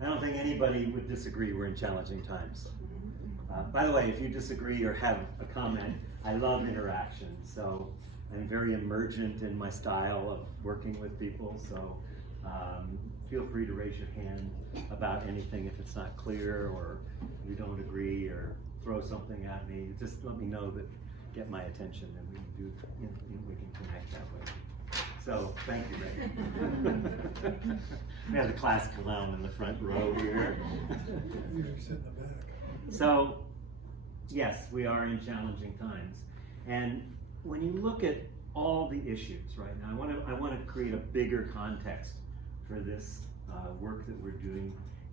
I don't think anybody would disagree we're in challenging times. By the way, if you disagree or have a comment, I love interaction. So I'm very emergent in my style of working with people. So feel free to raise your hand about anything if it's not clear or you don't agree, or throw something at me. Just let me know, that get my attention, and we can connect that way. So thank you, Ray. We have the class clown in the front row here. Usually sit in the back. So yes, we are in challenging times, and when you look at all the issues right now, I want to create a bigger context for this work that we're doing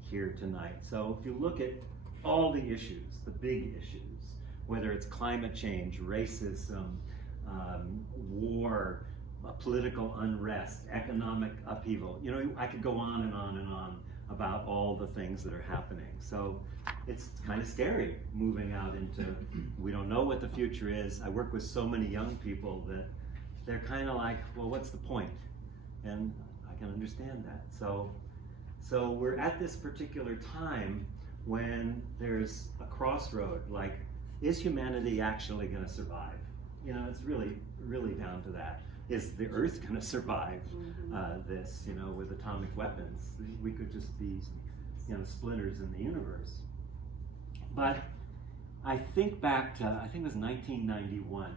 here tonight. So if you look at all the issues, the big issues, whether it's climate change, racism, war, political unrest, economic upheaval, you know, I could go on and on and on about all the things that are happening. So it's kind of scary moving out into, we don't know what the future is. I work with so many young people that they're kind of like, well, what's the point? And I can understand that. So we're at this particular time when there's a crossroad, like, is humanity actually going to survive? You know, it's really, really down to that. Is the Earth going to survive this, you know, with atomic weapons? We could just be, you know, splinters in the universe. But I think back to, I think it was 1991.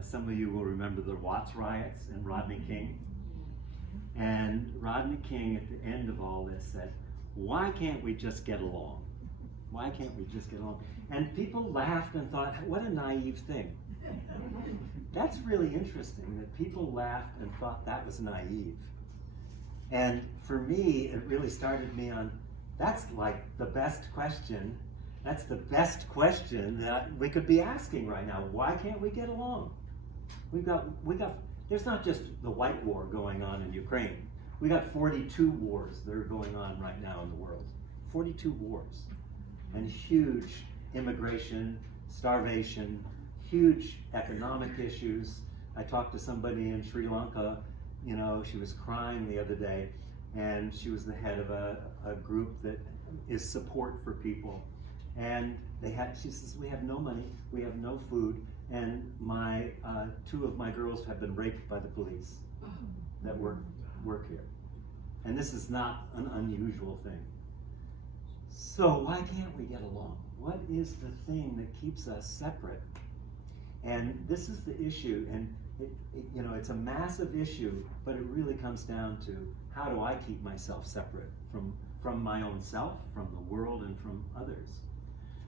Some of you will remember the Watts riots and Rodney King. And Rodney King, at the end of all this, said, why can't we just get along? Why can't we just get along? And people laughed and thought, what a naive thing. That's really interesting, that people laughed and thought that was naive. And for me, it really started me on, that's like the best question. That's the best question that we could be asking right now. Why can't we get along? There's not just the white war going on in Ukraine. We got 42 wars that are going on right now in the world. 42 wars. And huge immigration, starvation, huge economic issues. I talked to somebody in Sri Lanka, you know, she was crying the other day, and she was the head of a group that is support for people. And she says, we have no money, we have no food, and two of my girls have been raped by the police that work here. And this is not an unusual thing. So why can't we get along? What is the thing that keeps us separate? And this is the issue, and you know, it's a massive issue, but it really comes down to, how do I keep myself separate from my own self, from the world, and from others?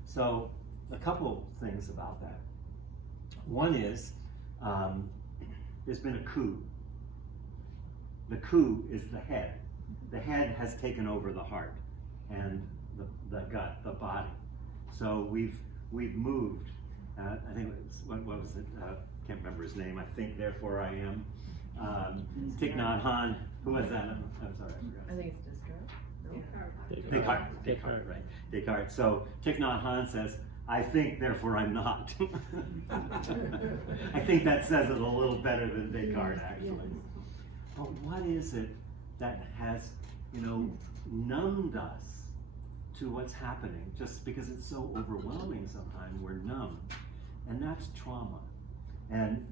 So a couple things about that. One is, there's been a coup. The coup is the head. The head has taken over the heart and the gut, the body. So we've moved. I think it was, what was it? Can't remember his name. I think, therefore I am. Thich Nhat Hanh. Who was that? I'm sorry, I forgot. I think it's Descartes. Descartes, right? Descartes. So Thich Nhat Hanh says, "I think, therefore I'm not." I think that says it a little better than Descartes, actually. But what is it that has, you know, numbed us to what's happening? Just because it's so overwhelming sometimes, we're numb. And that's trauma. And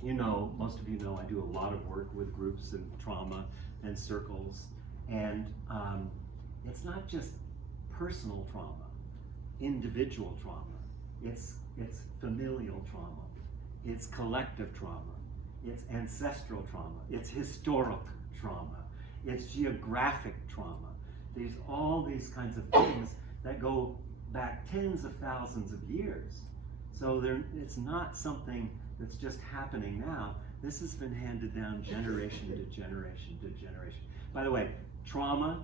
you know, most of you know I do a lot of work with groups in trauma and circles. And it's not just personal trauma, individual trauma. It's familial trauma. It's collective trauma. It's ancestral trauma. It's historic trauma. It's geographic trauma. There's all these kinds of things that go back tens of thousands of years. So it's not something that's just happening now. This has been handed down generation to generation to generation. By the way, trauma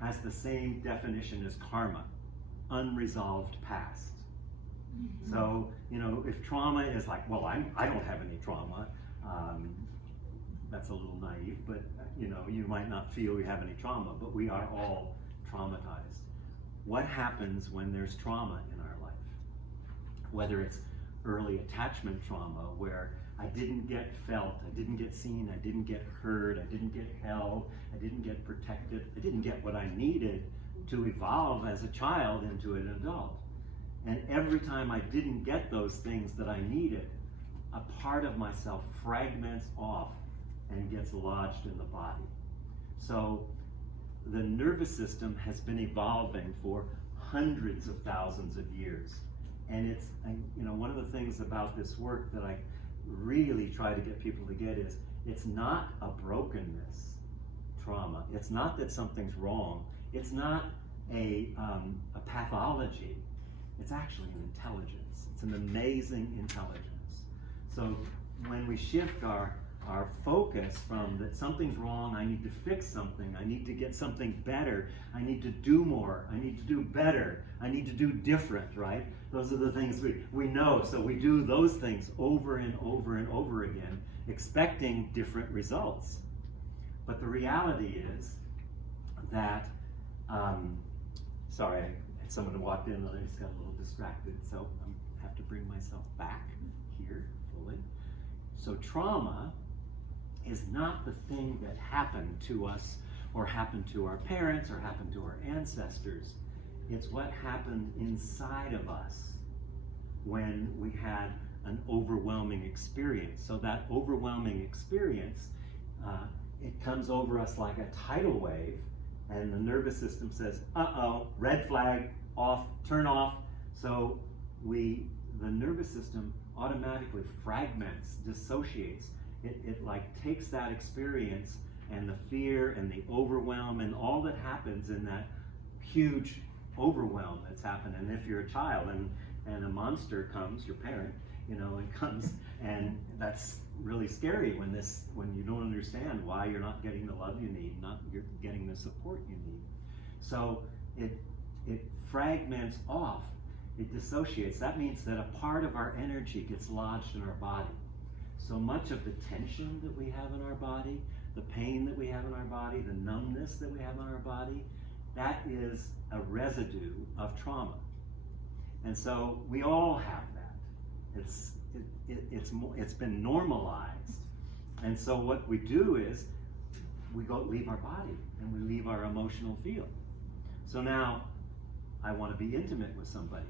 has the same definition as karma, unresolved past. So, you know, if trauma is like, well, I don't have any trauma, that's a little naive, but you know, you might not feel you have any trauma, but we are all traumatized. What happens when there's trauma in our life? Whether it's early attachment trauma, where I didn't get felt, I didn't get seen, I didn't get heard, I didn't get held, I didn't get protected, I didn't get what I needed to evolve as a child into an adult. And every time I didn't get those things that I needed, a part of myself fragments off and gets lodged in the body. So the nervous system has been evolving for hundreds of thousands of years. And it's, one of the things about this work that I really try to get people to get is, it's not a brokenness trauma. It's not that something's wrong. It's not a pathology. It's actually an intelligence. It's an amazing intelligence. So when we shift our focus from that something's wrong, I need to fix something, I need to get something better, I need to do more, I need to do better, I need to do different, right? Those are the things we know, so we do those things over and over and over again, expecting different results. But the reality is that, sorry, someone walked in and I just got a little distracted, so I have to bring myself back here fully. So trauma is not the thing that happened to us or happened to our parents or happened to our ancestors. It's what happened inside of us when we had an overwhelming experience. So that overwhelming experience, it comes over us like a tidal wave, and the nervous system says, uh-oh, red flag, off, turn off. So the nervous system automatically fragments, dissociates. It like takes that experience and the fear and the overwhelm and all that happens in that huge overwhelm that's happened. And if you're a child and a monster comes, your parent, and comes, and that's really scary when you don't understand why you're not getting the love you need, you're getting the support you need. So it fragments off, it dissociates. That means that a part of our energy gets lodged in our body. So much of the tension that we have in our body, the pain that we have in our body, the numbness that we have in our body, that is a residue of trauma. And so we all have that. It's been normalized. And so what we do is we leave our body and we leave our emotional field. So now I want to be intimate with somebody,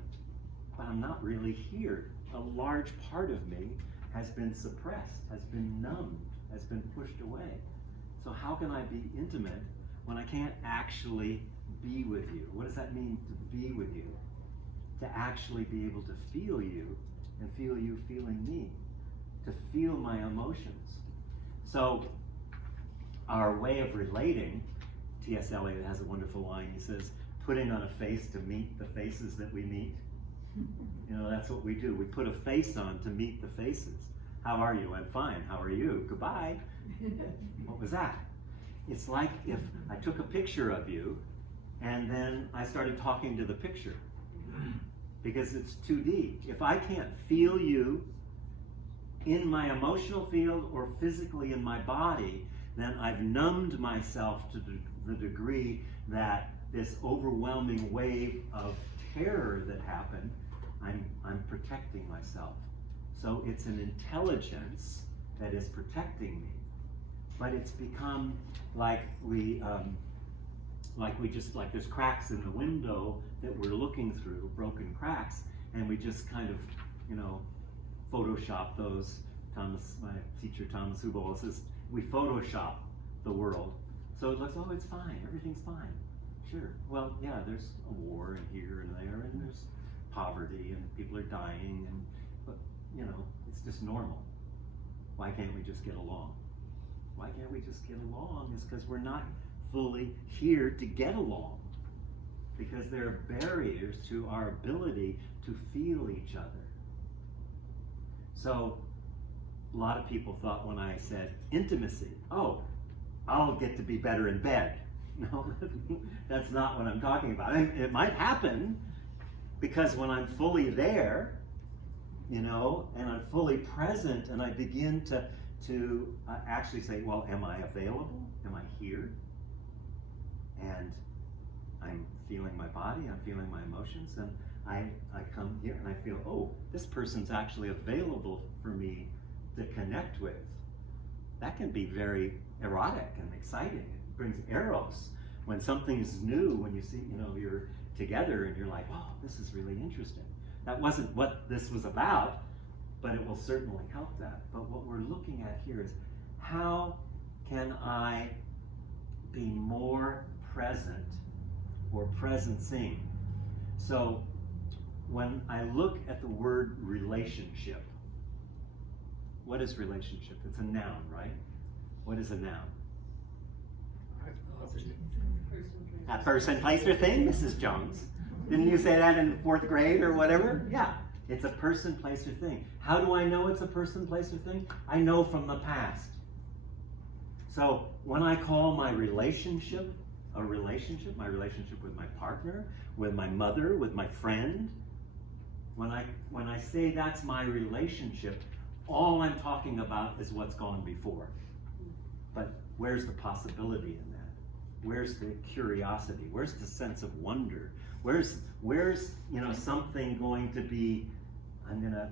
but I'm not really here. A large part of me has been suppressed, has been numbed, has been pushed away. So how can I be intimate when I can't actually be with you? What does that mean to be with you? To actually be able to feel you and feel you feeling me, to feel my emotions. So our way of relating, T.S. Eliot has a wonderful line. He says, putting on a face to meet the faces that we meet. That's what we do. We put a face on to meet the faces. How are you? I'm fine. How are you? Goodbye. What was that? It's like if I took a picture of you and then I started talking to the picture, because it's 2D. If I can't feel you in my emotional field or physically in my body, then I've numbed myself to the degree that this overwhelming wave of terror that happened, I'm protecting myself. So it's an intelligence that is protecting me. But it's become like there's cracks in the window that we're looking through, broken cracks, and we just kind of, Photoshop those. My teacher Thomas Hubel says, we Photoshop the world. So it looks, oh, it's fine, everything's fine. Sure. Well, yeah, there's a war and here and there, and there's poverty, and people are dying, but it's just normal. Why can't we just get along? Why can't we just get along? It's because we're not fully here to get along. Because there are barriers to our ability to feel each other. So a lot of people thought when I said intimacy, oh, I'll get to be better in bed. No, that's not what I'm talking about. It might happen because when I'm fully there, and I'm fully present, and I begin to actually say, well, am I available? Am I here? And I'm feeling my body, I'm feeling my emotions, and I come here and I feel, oh, this person's actually available for me to connect with, that can be very erotic and exciting. It brings eros. When something is new, when you see, you're together and you're like, oh, this is really interesting. That wasn't what this was about, but it will certainly help that. But what we're looking at here is, how can I be more present or presencing? So when I look at the word relationship, what is relationship? It's a noun, right? What is a noun? A person, place, or thing, Mrs. Jones. Didn't you say that in 4th grade or whatever? Yeah, it's a person, place, or thing. How do I know it's a person, place, or thing? I know from the past. So when I call my relationship a relationship, my relationship with my partner, with my mother, with my friend, when I say that's my relationship, all I'm talking about is what's gone before. But where's the possibility in that? Where's the curiosity? Where's the sense of wonder? Where's something going to be, I'm gonna,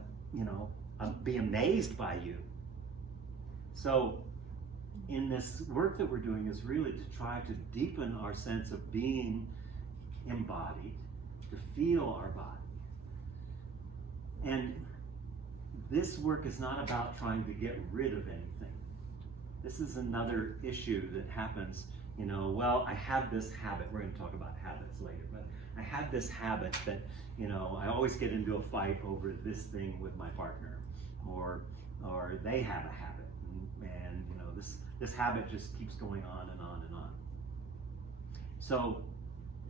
be amazed by you. So in this work that we're doing is really to try to deepen our sense of being embodied, to feel our body. And this work is not about trying to get rid of anything. This is another issue that happens, well, I have this habit. We're going to talk about habits later, but I have this habit that, I always get into a fight over this thing with my partner, or they have a habit, and this habit just keeps going on and on and on. So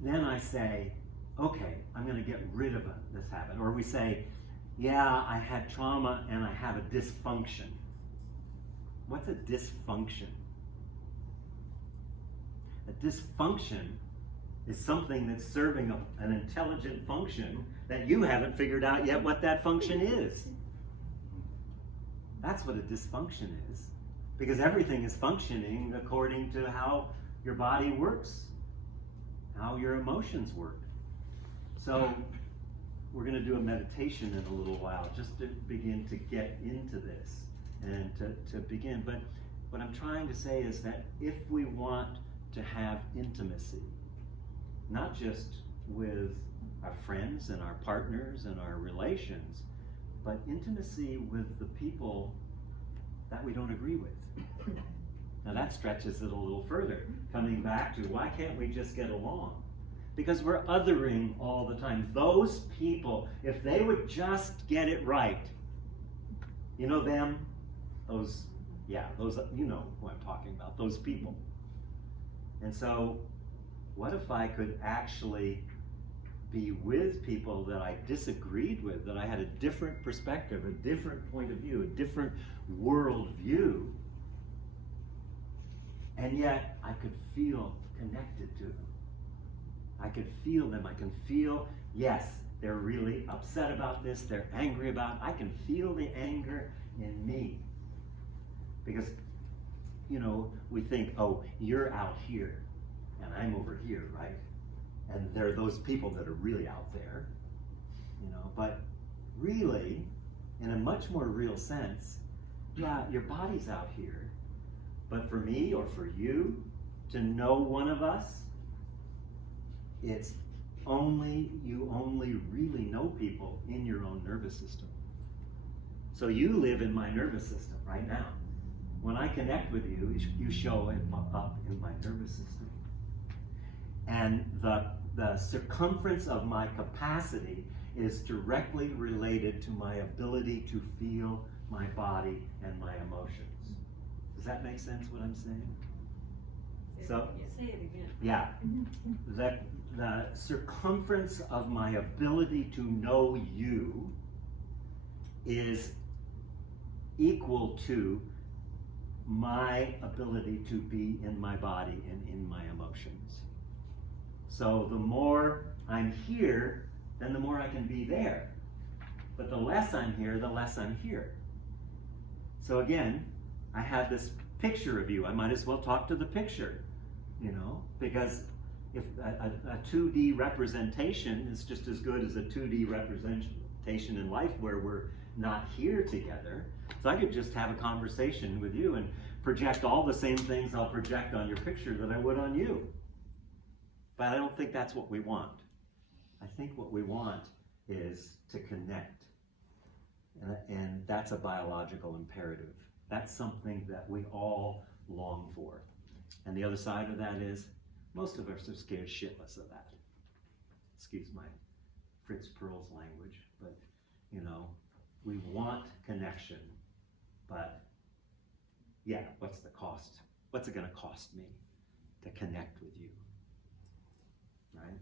then I say, okay, I'm going to get rid of this habit. Or we say, yeah, I had trauma and I have a dysfunction. What's a dysfunction? A dysfunction is something that's serving an intelligent function that you haven't figured out yet what that function is. That's what a dysfunction is. Because everything is functioning according to how your body works, how your emotions work. So we're going to do a meditation in a little while just to begin to get into this and to begin. But what I'm trying to say is that if we want to have intimacy, not just with our friends and our partners and our relations, but intimacy with the people that we don't agree with. Now that stretches it a little further, coming back to why can't we just get along? Because we're othering all the time. Those people, if they would just get it right, them, those, who I'm talking about, those people. And so, what if I could actually be with people that I disagreed with, that I had a different perspective, a different point of view, a different world view, and yet I could feel connected to them. I could feel them. I can feel, yes, they're really upset about this, they're angry about it. I can feel the anger in me. Because, we think, oh, you're out here and I'm over here, right? And there are those people that are really out there, but really, in a much more real sense, yeah, your body's out here, but for me or for you to know one of us, it's you only really know people in your own nervous system. So you live in my nervous system right now. When I connect with you, you show it up in my nervous system. And the circumference of my capacity is directly related to my ability to feel my body and my emotions. Does that make sense what I'm saying? So, say it again. Yeah. The circumference of my ability to know you is equal to my ability to be in my body and in my emotions. So the more I'm here, then the more I can be there. But the less I'm here, the less I'm here. So again, I have this picture of you. I might as well talk to the picture, because if a 2D representation is just as good as a 2D representation in life where we're not here together. So I could just have a conversation with you and project all the same things I'll project on your picture that I would on you. But I don't think that's what we want. I think what we want is to connect. And that's a biological imperative. That's something that we all long for. And the other side of that is, most of us are scared shitless of that. Excuse my Fritz Perls language, but we want connection, but yeah, what's the cost? What's it gonna cost me to connect with you, right?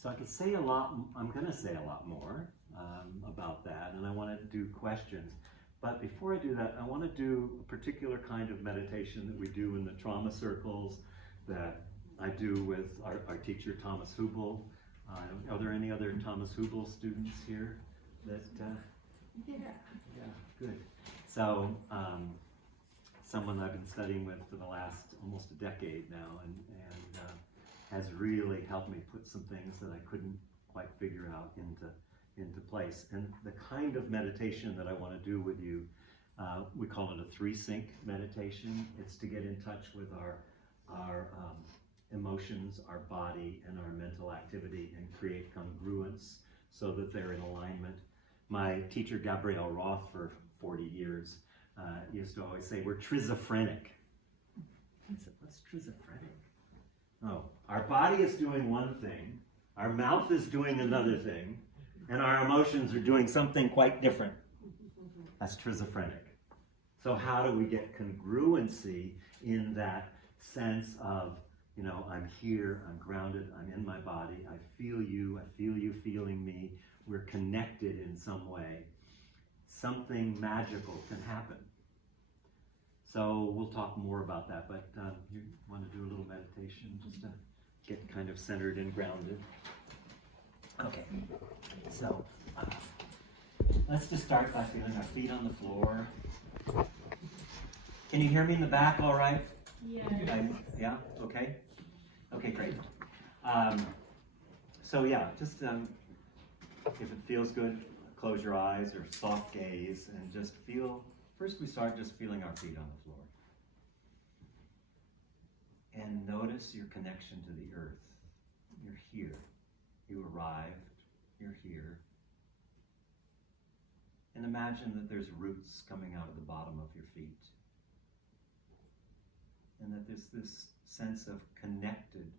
So I could say a lot, I'm gonna say a lot more about that, and I wanna do questions. But before I do that, I wanna do a particular kind of meditation that we do in the trauma circles, that I do with our teacher, Thomas Hubel. Are there any other Thomas Hubel students here? Yeah, good. So, someone I've been studying with for the last almost a decade now, and has really helped me put some things that I couldn't quite figure out into place. And the kind of meditation that I want to do with you, we call it a 3-sync meditation. It's to get in touch with our emotions, our body, and our mental activity, and create congruence so that they're in alignment. My teacher, Gabrielle Roth, for 40 years, used to always say, we're trizophrenic. I said, what's trizophrenic? Oh, our body is doing one thing, our mouth is doing another thing, and our emotions are doing something quite different. That's trizophrenic. So how do we get congruency in that sense of, I'm here, I'm grounded, I'm in my body, I feel you feeling me, we're connected in some way. Something magical can happen. So we'll talk more about that, but you want to do a little meditation just to get kind of centered and grounded. Okay, so let's just start by feeling our feet on the floor. Can you hear me in the back all right? Yeah. Yeah, okay? Okay, great. So yeah, just if it feels good, close your eyes or soft gaze and just feel, first we start just feeling our feet on the floor. And notice your connection to the earth. You're here. You arrived. You're here. And imagine that there's roots coming out of the bottom of your feet. And that there's this sense of connected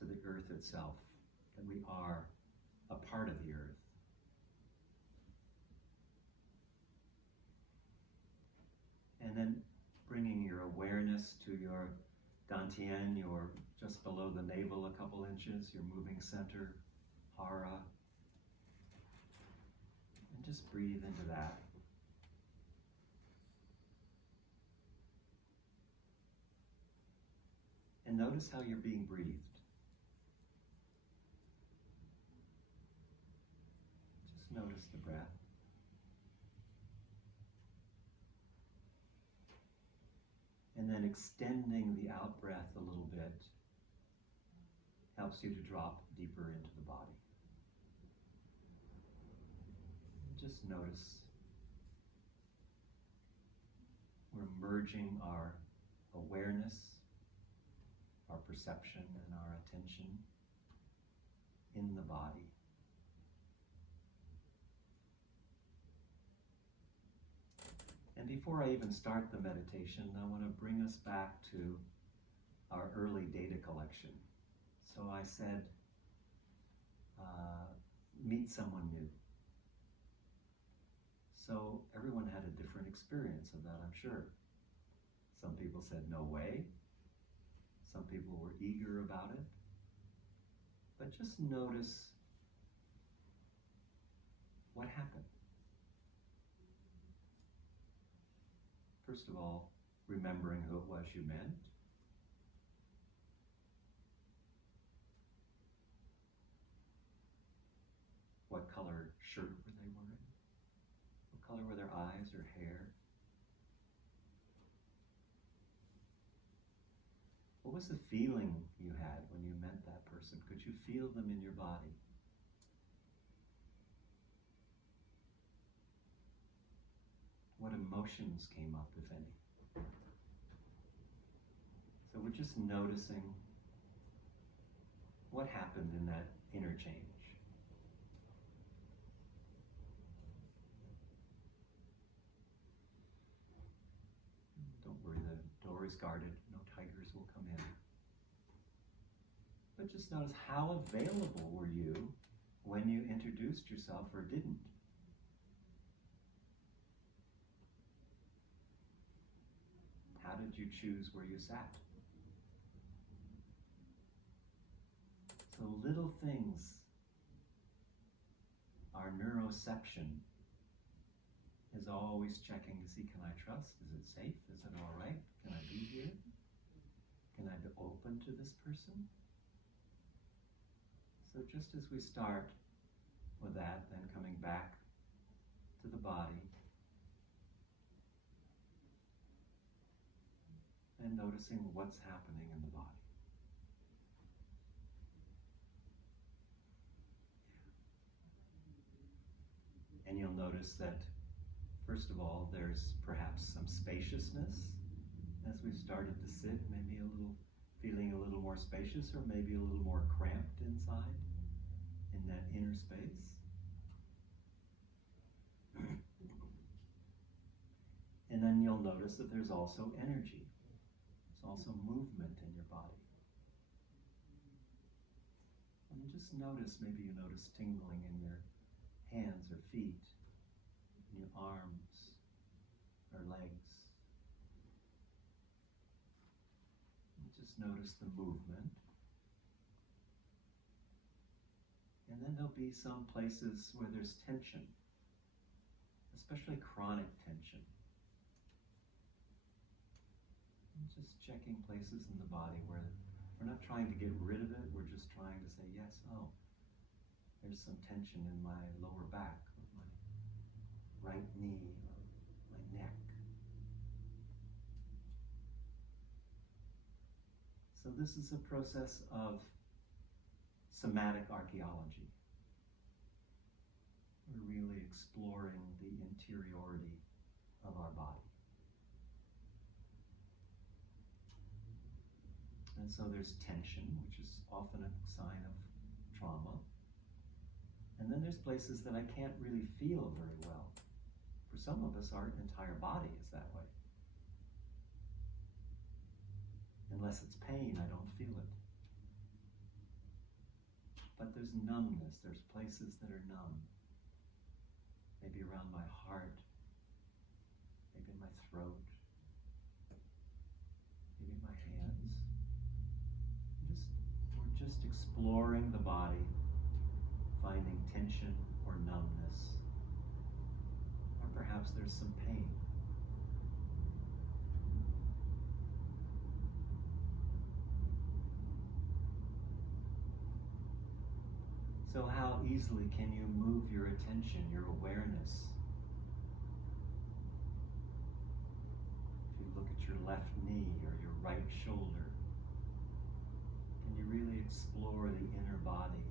to the earth itself, that we are a part of the earth. And then bringing your awareness to your dantian, your just below the navel a couple inches, your moving center, hara. And just breathe into that. And notice how you're being breathed. Just notice the breath. And then extending the out breath a little bit helps you to drop deeper into the body. Just notice we're merging our awareness, our perception, and our attention in the body. And before I even start the meditation, I want to bring us back to our early data collection. So I said, meet someone new. So everyone had a different experience of that, I'm sure. Some people said, no way. Some people were eager about it. But just notice what happened. First of all, remembering who it was you met. What color shirt were they wearing? What color were their eyes or hair? What was the feeling you had when you met that person? Could you feel them in your body? what emotions came up, if any. So we're just noticing what happened in that interchange. Don't worry, the door is guarded. No tigers will come in. But just notice, how available were you when you introduced yourself or didn't? How did you choose where you sat? So little things, our neuroception is always checking to see, can I trust? Is it safe? Is it all right? Can I be here? Can I be open to this person? So just as we start with that, then coming back to the body, and noticing what's happening in the body. And you'll notice that, first of all, there's perhaps some spaciousness as we've started to sit, maybe feeling a little more spacious, or maybe a little more cramped inside in that inner space. And then you'll notice that there's also energy. There's also movement in your body. And just notice, maybe you notice tingling in your hands or feet, in your arms or legs. And just notice the movement. And then there'll be some places where there's tension, especially chronic tension. And just checking places in the body where we're not trying to get rid of it, we're just trying to say, yes, oh, there's some tension in my lower back, or my right knee, or my neck. So this is a process of somatic archaeology. We're really exploring the interiority of our body. And so there's tension, which is often a sign of trauma. And then there's places that I can't really feel very well. For some of us, our entire body is that way. Unless it's pain, I don't feel it. But there's numbness. There's places that are numb. Maybe around my heart, maybe in my throat, maybe in my hands. We're just exploring the body, finding tension or numbness, or perhaps there's some pain. So how easily can you move your attention, your awareness? If you look at your left knee or your right shoulder, can you really explore the inner body?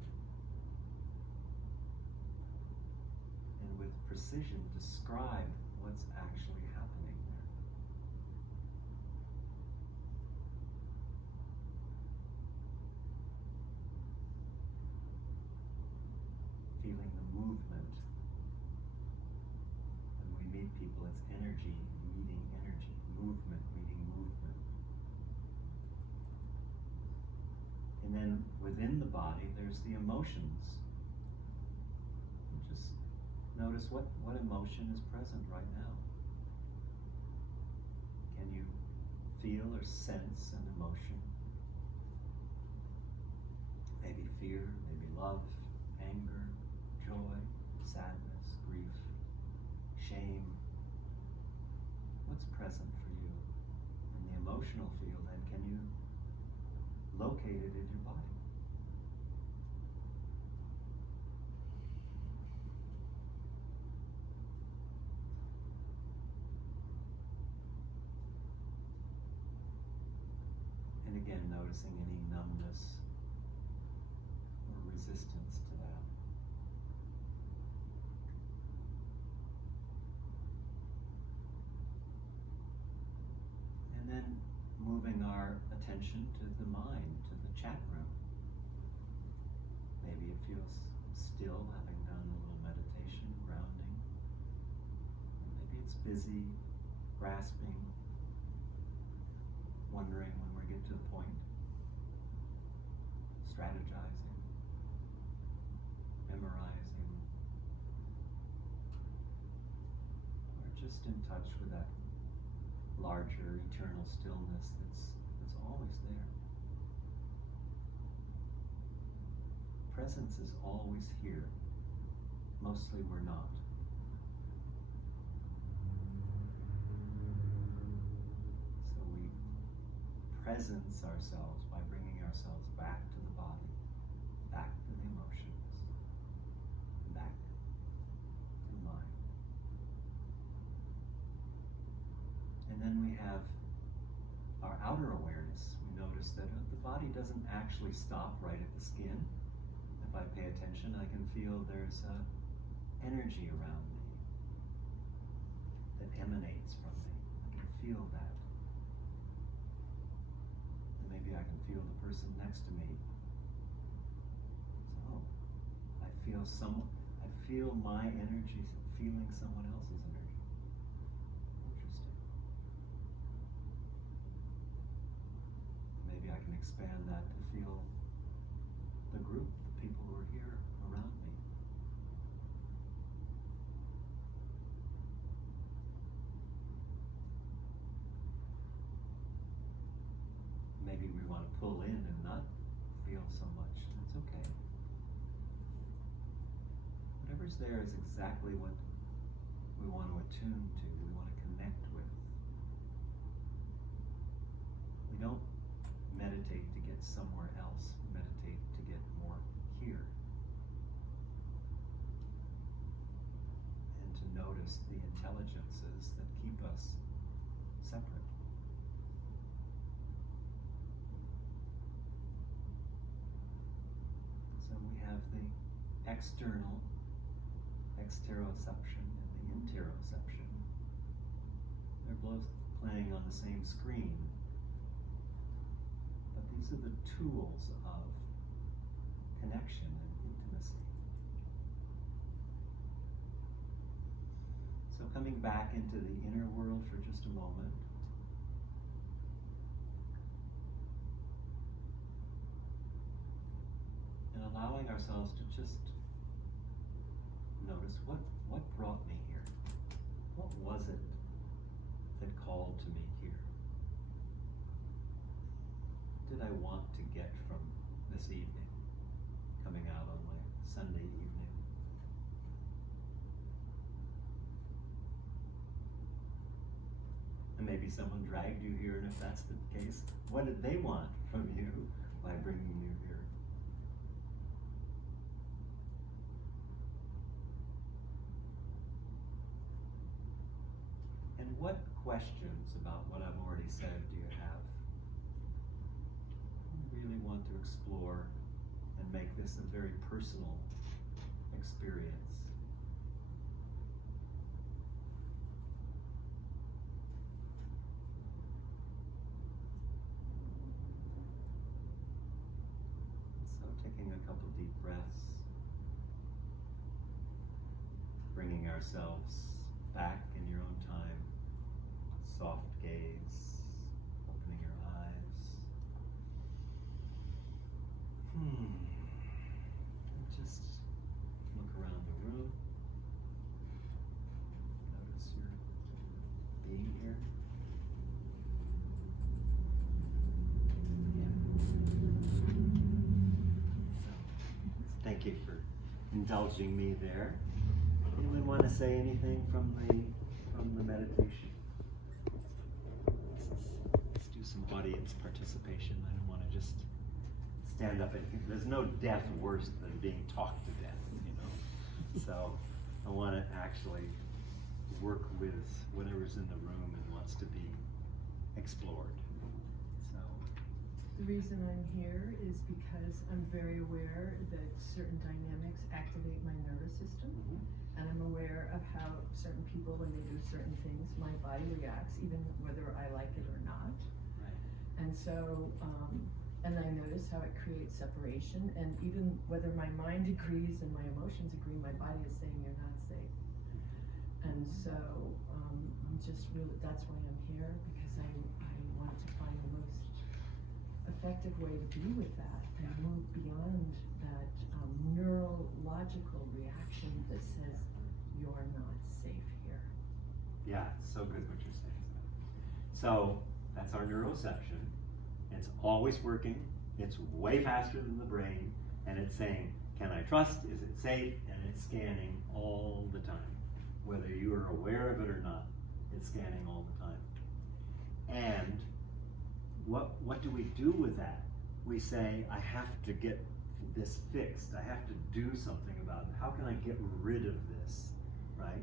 And with precision, describe what's actually happening there. Feeling the movement. When we meet people, it's energy meeting energy, movement meeting movement. And then within the body, there's the emotions. Just notice what emotion is present right now. Can you feel or sense an emotion? Maybe fear, maybe love, anger, joy, sadness, grief, shame. What's present for you in the emotional field, and can you locate it in your body? And again, noticing any numbness or resistance to that. then moving our attention to the mind, to the chat room. Maybe it feels still, having done a little meditation, grounding. Maybe it's busy, grasping, wondering when we get to the point, strategizing, memorizing, or just in touch with that larger eternal stillness that's always there. Presence is always here. Mostly we're not. So we presence ourselves by bringing ourselves back to the body, back to the emotions, back to the mind. And then we have our outer awareness. We notice that the body doesn't actually stop right at the skin. If I pay attention, I can feel there's energy around me that emanates from me. I can feel that. And maybe I can feel the person next to me. So I feel my energy feeling someone else's energy. Interesting. Maybe I can expand that to feel the group, the people who are here around me. Maybe we want to pull in and not feel so much. That's okay. Whatever's there is exactly what we want to attune to, we want to connect with. We don't meditate to get somewhere else, we meditate to get more here. And to notice the intelligences that keep us separate. So we have the external, exteroception, and the interoception. They're both playing on the same screen. But these are the tools of connection and intimacy. So coming back into the inner world for just a moment. And allowing ourselves to just notice what brought me here. What was it that called to me here? What did I want to get from this evening, coming out on my Sunday evening? And maybe someone dragged you here, and if that's the case, what did they want from you by bringing you here? And what questions about what I've already said do you have? I really want to explore and make this a very personal experience. So taking a couple deep breaths, bringing ourselves back in your own time, soft gaze, opening your eyes. And just look around the room. Notice your being here. Yeah. So, thank you for indulging me there. Anyone want to say anything from the meditation? Let's do some audience participation. I don't want to just stand up and there's no death worse than being talked to death, you know. So I want to actually work with whatever's in the room and wants to be explored. So The reason I'm here is because I'm very aware that certain dynamics activate my nervous system. And I'm aware of how certain people, when they do certain things, my body reacts, even whether I like it or not. Right. And so, and I notice how it creates separation, and even whether my mind agrees and my emotions agree, my body is saying you're not safe. And so, I'm just really, that's why I'm here, because I want to find the most effective way to be with that and move beyond that neurological reaction that says you're not safe here. Yeah, it's so good what you're saying. So that's our neuroception. It's always working. It's way faster than the brain, and it's saying, can I trust? Is it safe? And it's scanning all the time. Whether you are aware of it or not, it's scanning all the time. And what do we do with that? We say, I have to get this fixed. I have to do something about it. How can I get rid of this, right?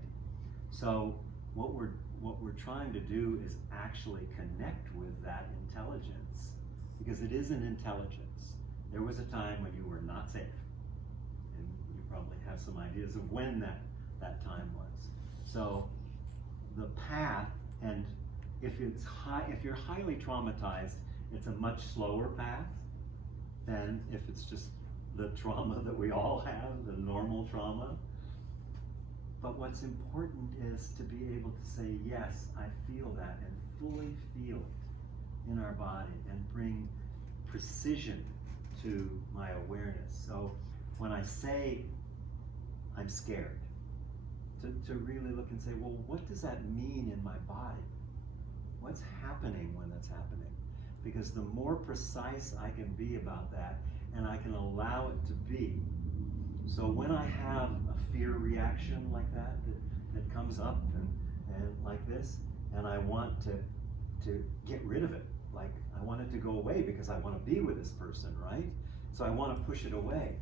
So what we're trying to do is actually connect with that intelligence, because it is an intelligence. There was a time when you were not safe, and you probably have some ideas of when that time was. So the path, and if you're highly traumatized, it's a much slower path than if it's just the trauma that we all have, the normal trauma. But what's important is to be able to say, yes, I feel that, and fully feel it in our body, and bring precision to my awareness. So when I say I'm scared, to really look and say, well, what does that mean in my body? What's happening when that's happening? Because the more precise I can be about that, and I can allow it to be. So when I have a fear reaction like that comes up and like this, and I want to get rid of it, like I want it to go away because I want to be with this person, right? So I want to push it away.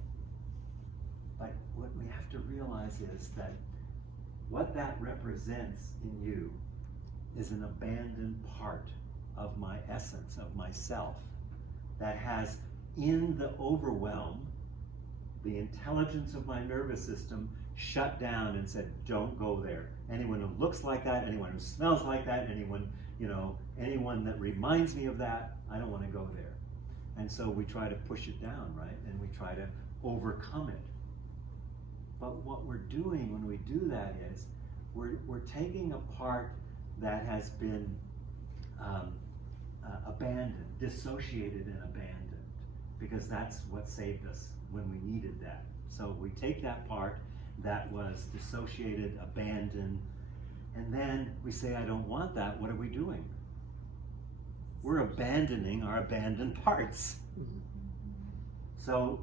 But what we have to realize is that what that represents in you is an abandoned part of my essence, of myself, that has, in the overwhelm, the intelligence of my nervous system shut down and said, don't go there. Anyone who looks like that, anyone who smells like that, anyone that reminds me of that, I don't want to go there. And so we try to push it down, right? And we try to overcome it. But what we're doing when we do that is we're taking a part that has been abandoned, dissociated and abandoned, because that's what saved us when we needed that. So we take that part that was dissociated, abandoned, and then we say, I don't want that. What are we doing? We're abandoning our abandoned parts. So,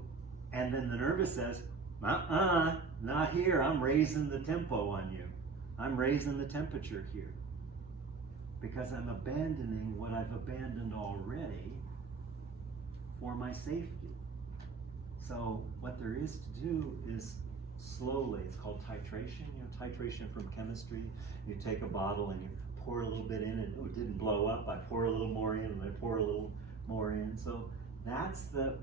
and then the nervous says, not here. I'm raising the tempo on you. I'm raising the temperature here. Because I'm abandoning what I've abandoned already for my safety. So what there is to do is slowly, it's called titration, titration from chemistry. You take a bottle and you pour a little bit in, and it didn't blow up. I pour a little more in, and I pour a little more in. So that's the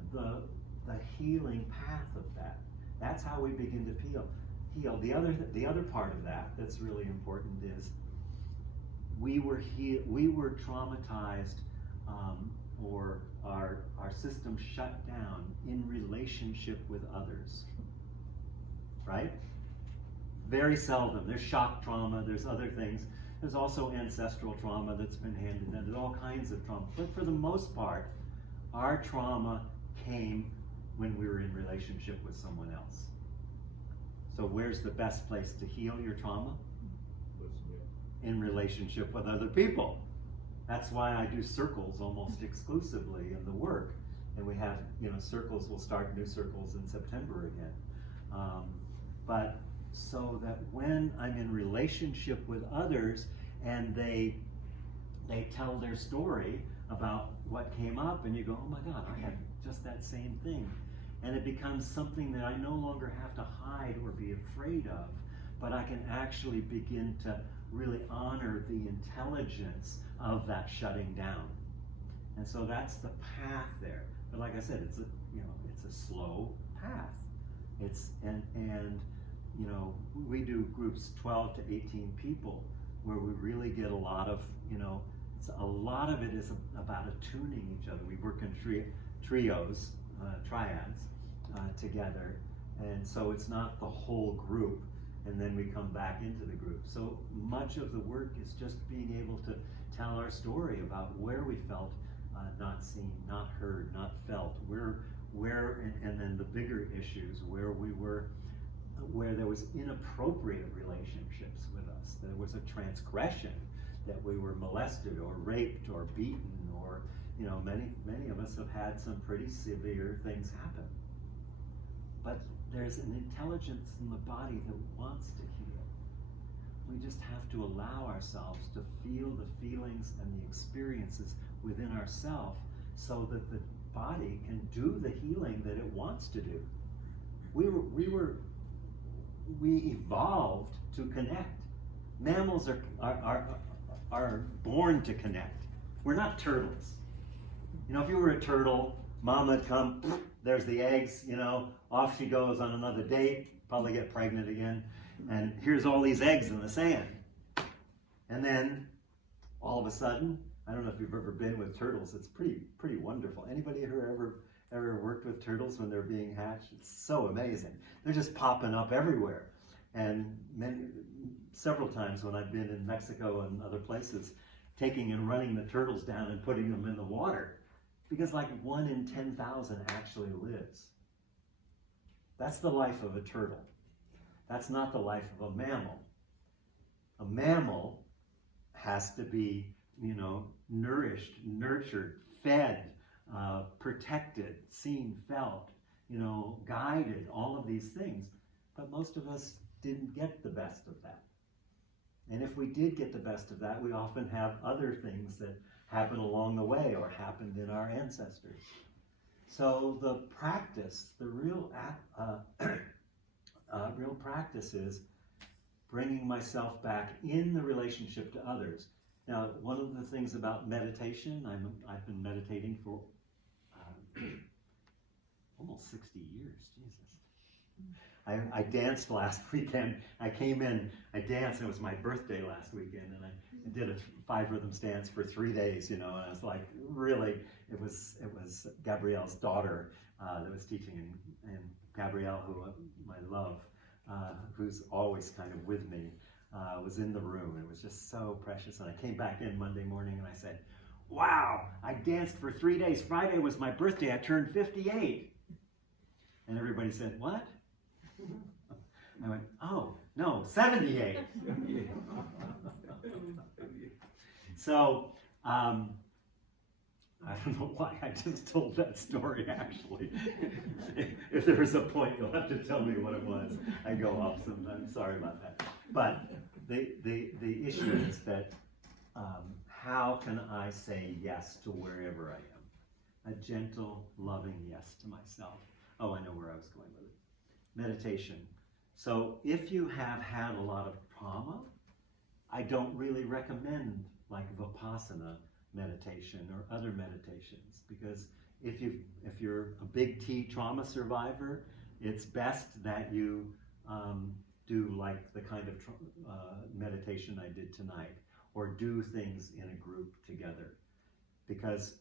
healing path of that. That's how we begin to heal. The other part of that that's really important is we were traumatized, or our system shut down in relationship with others, right? Very seldom. There's shock trauma, there's other things. There's also ancestral trauma that's been handed down. There's all kinds of trauma. But for the most part, our trauma came when we were in relationship with someone else. So where's the best place to heal your trauma? In relationship with other people. That's why I do circles almost exclusively in the work. And we have, circles, we'll start new circles in September again. But so that when I'm in relationship with others and they tell their story about what came up, and you go, oh my God, I had just that same thing. And it becomes something that I no longer have to hide or be afraid of, but I can actually begin to really honor the intelligence of that shutting down. And so that's the path there. But like I said, it's a, it's a slow path. And we do groups 12 to 18 people where we really get a lot of, a lot of it is about attuning each other. We work in trios, triads together. And so it's not the whole group, and then we come back into the group. So much of the work is just being able to tell our story about where we felt not seen, not heard, not felt, and then the bigger issues where there was inappropriate relationships with us. There was a transgression, that we were molested or raped or beaten, or many of us have had some pretty severe things happen. But there's an intelligence in the body that wants to heal. We just have to allow ourselves to feel the feelings and the experiences within ourselves so that the body can do the healing that it wants to do. We evolved to connect. Mammals are born to connect. We're not turtles. If you were a turtle, mom would come, there's the eggs, off she goes on another date, probably get pregnant again, and here's all these eggs in the sand. And then, all of a sudden, I don't know if you've ever been with turtles, it's pretty wonderful. Anybody here ever worked with turtles when they're being hatched? It's so amazing. They're just popping up everywhere. And several times when I've been in Mexico and other places, taking and running the turtles down and putting them in the water, because like 1 in 10,000 actually lives. That's the life of a turtle. That's not the life of a mammal. A mammal has to be, nourished, nurtured, fed, protected, seen, felt, guided, all of these things. But most of us didn't get the best of that. And if we did get the best of that, we often have other things that happen along the way or happened in our ancestors. So the practice, the real practice is bringing myself back in the relationship to others. Now, one of the things about meditation, I've been meditating for almost 60 years, Jesus. I danced last weekend. I came in, I danced, it was my birthday last weekend, and I did a 5 rhythms dance for 3 days, and I was like, really, it was Gabrielle's daughter that was teaching, and Gabrielle, who I love, who's always kind of with me, was in the room. It was just so precious. And I came back in Monday morning and I said, wow, I danced for 3 days. Friday was my birthday. I turned 58. And everybody said, what? I went, oh, no, 78. So, I don't know why I just told that story, actually. If there was a point, you'll have to tell me what it was. I go off sometimes, sorry about that. But the issue is that how can I say yes to wherever I am? A gentle, loving yes to myself. Oh, I know where I was going with it. Meditation. So if you have had a lot of trauma, I don't really recommend like Vipassana meditation or other meditations, because if you're a big T trauma survivor, it's best that you do like the kind of meditation I did tonight, or do things in a group together, because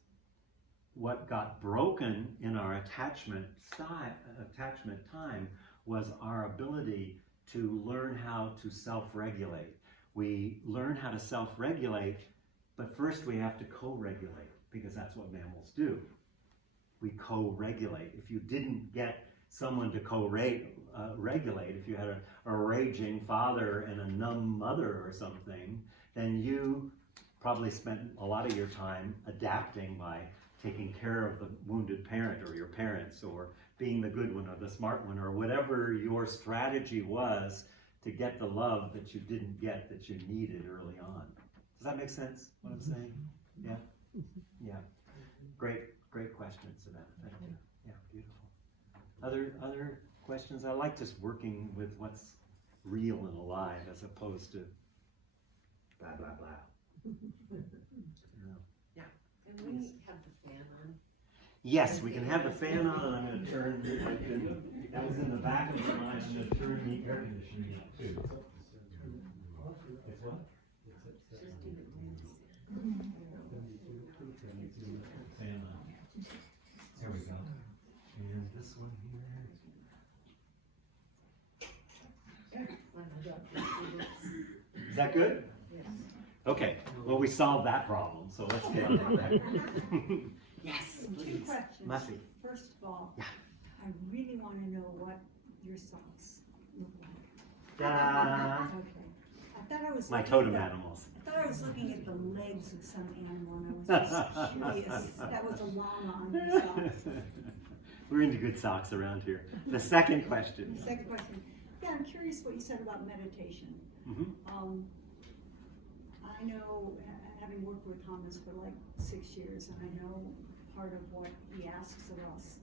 what got broken in our attachment time was our ability to learn how to self-regulate. We learn how to self-regulate, but first we have to co-regulate, because that's what mammals do. We co-regulate. If you didn't get someone to co-regulate, if you had a raging father and a numb mother or something, then you probably spent a lot of your time adapting by taking care of the wounded parent or your parents, or being the good one or the smart one, or whatever your strategy was to get the love that you didn't get, that you needed early on. Does that make sense, what I'm saying? Yeah? Yeah. Great question, Savannah. Thank you. Yeah, beautiful. Other questions? I like just working with what's real and alive as opposed to blah, blah, blah. Yeah. Can we have the fan on? Yes, we can have the fan on, and I'm going to turn. That was in the back of my mind. I'm going to turn the air conditioning up too. It's what? Just even this. Fan on. There we go. And this one here. Is that good? Yes. Okay. Well, we solved that problem, so let's get on with that. Yes, Two please. questions. Muffy. First of all, Yeah. I really want to know what your socks look like. Ta-da! Okay. I thought I was My looking totem at animals. I thought I was looking at the legs of some animal, and I was just curious. That was a long on your socks. We're into good socks around here. The second question. The second question. Yeah, I'm curious what you said about meditation. Mhm. I know, having worked with Thomas for like 6 years, and I know part of what he asks of us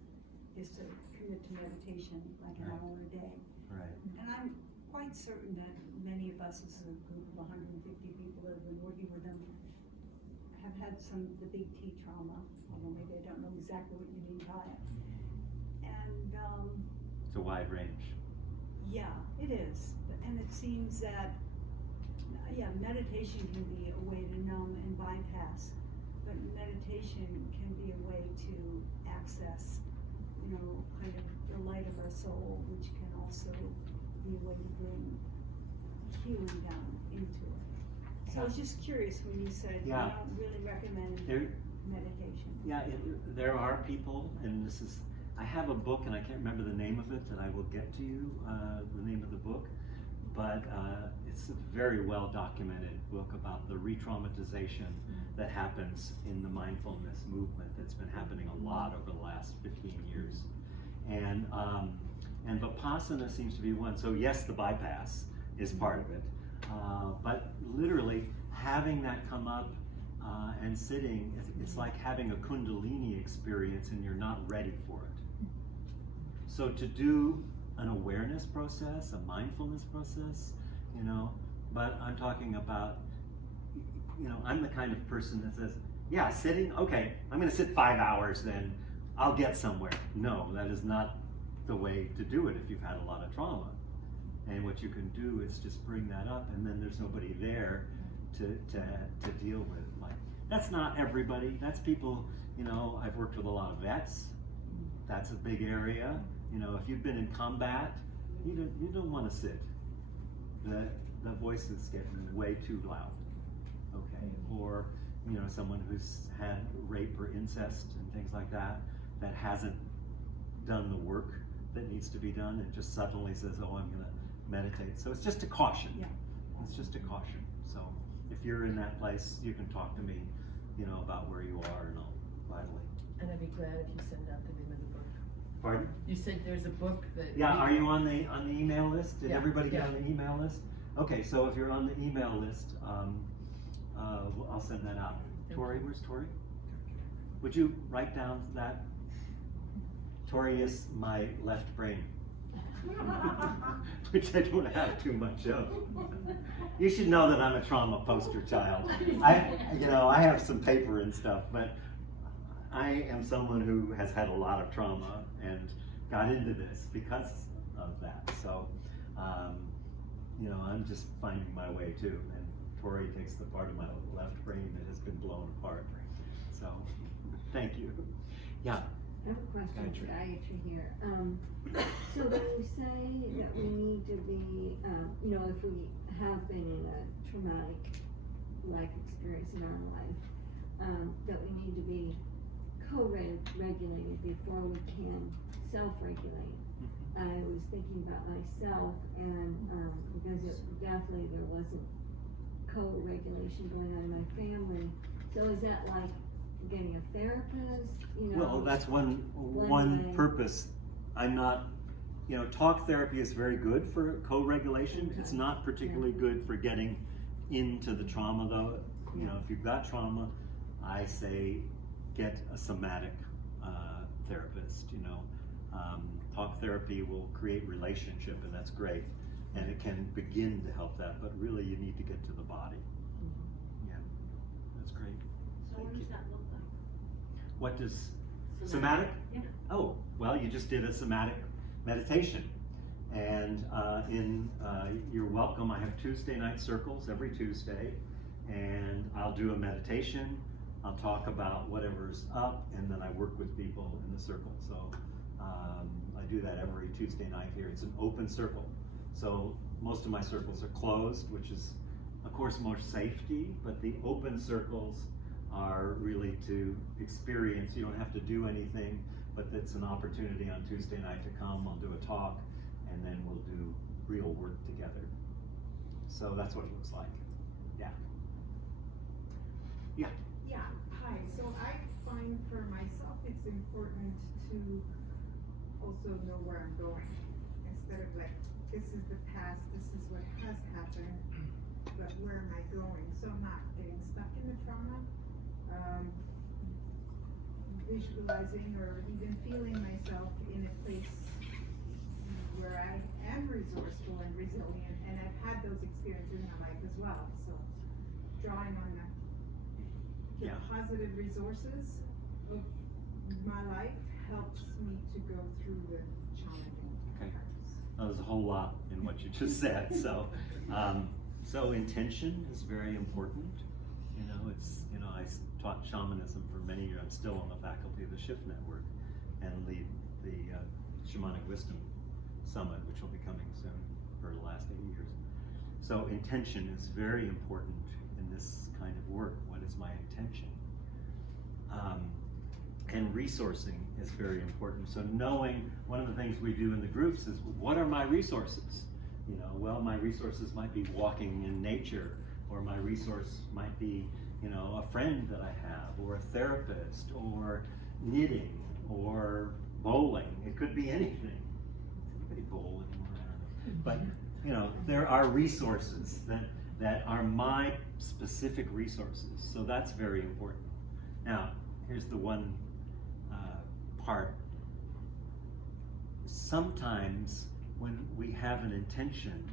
is to commit to meditation like an Right. hour a day. Right. And I'm quite certain that many of us, as a group of 150 people that have been working with him, have had the big T trauma, although maybe I don't know exactly what you mean by it. And It's a wide range. yeah, it is. And it seems that, yeah, meditation can be a way to numb and bypass, but meditation can be a way to access, kind of the light of our soul, which can also be a way to bring healing down into it. So I was just curious when you said Yeah. you don't really recommend There, meditation. yeah, there are people, and this is, I have a book, and I can't remember the name of it, that I will get to you, the name of the book, but it's a very well documented book about the re-traumatization that happens in the mindfulness movement that's been happening a lot over the last 15 years. And Vipassana seems to be one. So yes, the bypass is part of it, but literally having that come up and sitting, it's like having a Kundalini experience and you're not ready for it. So to do an awareness process, a mindfulness process, but I'm talking about, I'm the kind of person that says, yeah, sitting, okay, I'm going to sit 5 hours, then I'll get somewhere. No, that is not the way to do it if you've had a lot of trauma. And what you can do is just bring that up, and then there's nobody there to deal with. Like, that's not everybody. That's people, I've worked with a lot of vets. That's a big area. If you've been in combat, you don't want to sit. The voices get way too loud. Okay, or someone who's had rape or incest and things like that hasn't done the work that needs to be done and just suddenly says, oh, I'm going to meditate. So it's just a caution. Yeah. It's just a caution. So if you're in that place, you can talk to me, about where you are, and I'll gladly. And I'd be glad if you send out the name of the book. Pardon? You said there's a book that. Yeah, are you on the email list? Did Yeah, everybody get yeah. on the email list? Okay, so if you're on the email list, I'll send that out. Tori, where's Tori? Would you write down that? Tori is my left brain, which I don't have too much of. You should know that I'm a trauma poster child. I have some paper and stuff, but I am someone who has had a lot of trauma and got into this because of that. So, I'm just finding my way too. And Tori takes the part of my left brain that has been blown apart. So, thank you. Yeah. I have a question Gotcha. for Gayatri here. So when you say that we need to be, if we have been in a traumatic life experience in our life, that we need to be co-regulated before we can self-regulate. I was thinking about myself, and because definitely there wasn't co-regulation going on in my family. So is that like getting a therapist? Well, that's one way. purpose. I'm not, talk therapy is very good for co-regulation. It's not particularly good for getting into the trauma though. If you've got trauma, I say get a somatic therapist. Talk therapy will create relationship, and that's great. And it can begin to help that, but really you need to get to the body. Yeah, that's great. So what does that look like? What does somatic? Yeah. Oh, well, you just did a somatic meditation. And you're welcome. I have Tuesday night circles every Tuesday, and I'll do a meditation. I'll talk about whatever's up, and then I work with people in the circle. So I do that every Tuesday night here. It's an open circle. So most of my circles are closed, which is, of course, more safety, but the open circles are really to experience. You don't have to do anything, but it's an opportunity on Tuesday night to come. I'll do a talk, and then we'll do real work together. So that's what it looks like. Yeah. Yeah. Yeah, hi. So I find for myself it's important to also know where I'm going. Instead of like, this is the past, this is what has happened, but where am I going? So I'm not getting stuck in the trauma. Visualizing or even feeling myself in a place where I am resourceful and resilient, and I've had those experiences in my life as well. So drawing on the positive resources of my life helps me to go through the challenging Okay. times. There's a whole lot in what you just said. So intention is very important. I taught shamanism for many years. I'm still on the faculty of the Shift Network and lead the Shamanic Wisdom Summit, which will be coming soon for the last 8 years. So intention is very important in this kind of work. What is my intention? And resourcing is very important. So knowing, one of the things we do in the groups is, what are my resources? Well, my resources might be walking in nature, or my resource might be, a friend that I have, or a therapist, or knitting, or bowling. It could be anything. Does anybody bowl anymore? I don't know. But, there are resources that are my specific resources. So that's very important. Now, here's the one part. Sometimes when we have an intention,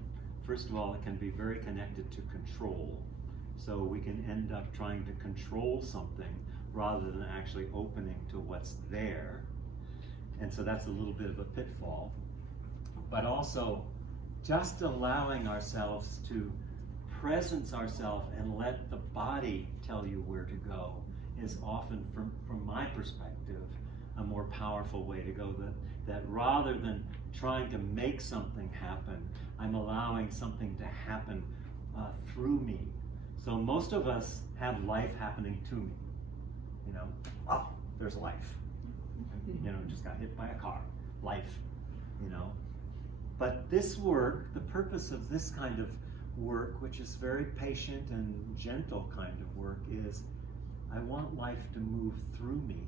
first of all, it can be very connected to control. So we can end up trying to control something rather than actually opening to what's there. And so that's a little bit of a pitfall. But also, just allowing ourselves to presence ourselves and let the body tell you where to go is often, from my perspective, a more powerful way to go. That rather than trying to make something happen, I'm allowing something to happen through me. So most of us have life happening to me. Oh, there's life. Just got hit by a car. Life. But this work, the purpose of this kind of work, which is very patient and gentle kind of work, is I want life to move through me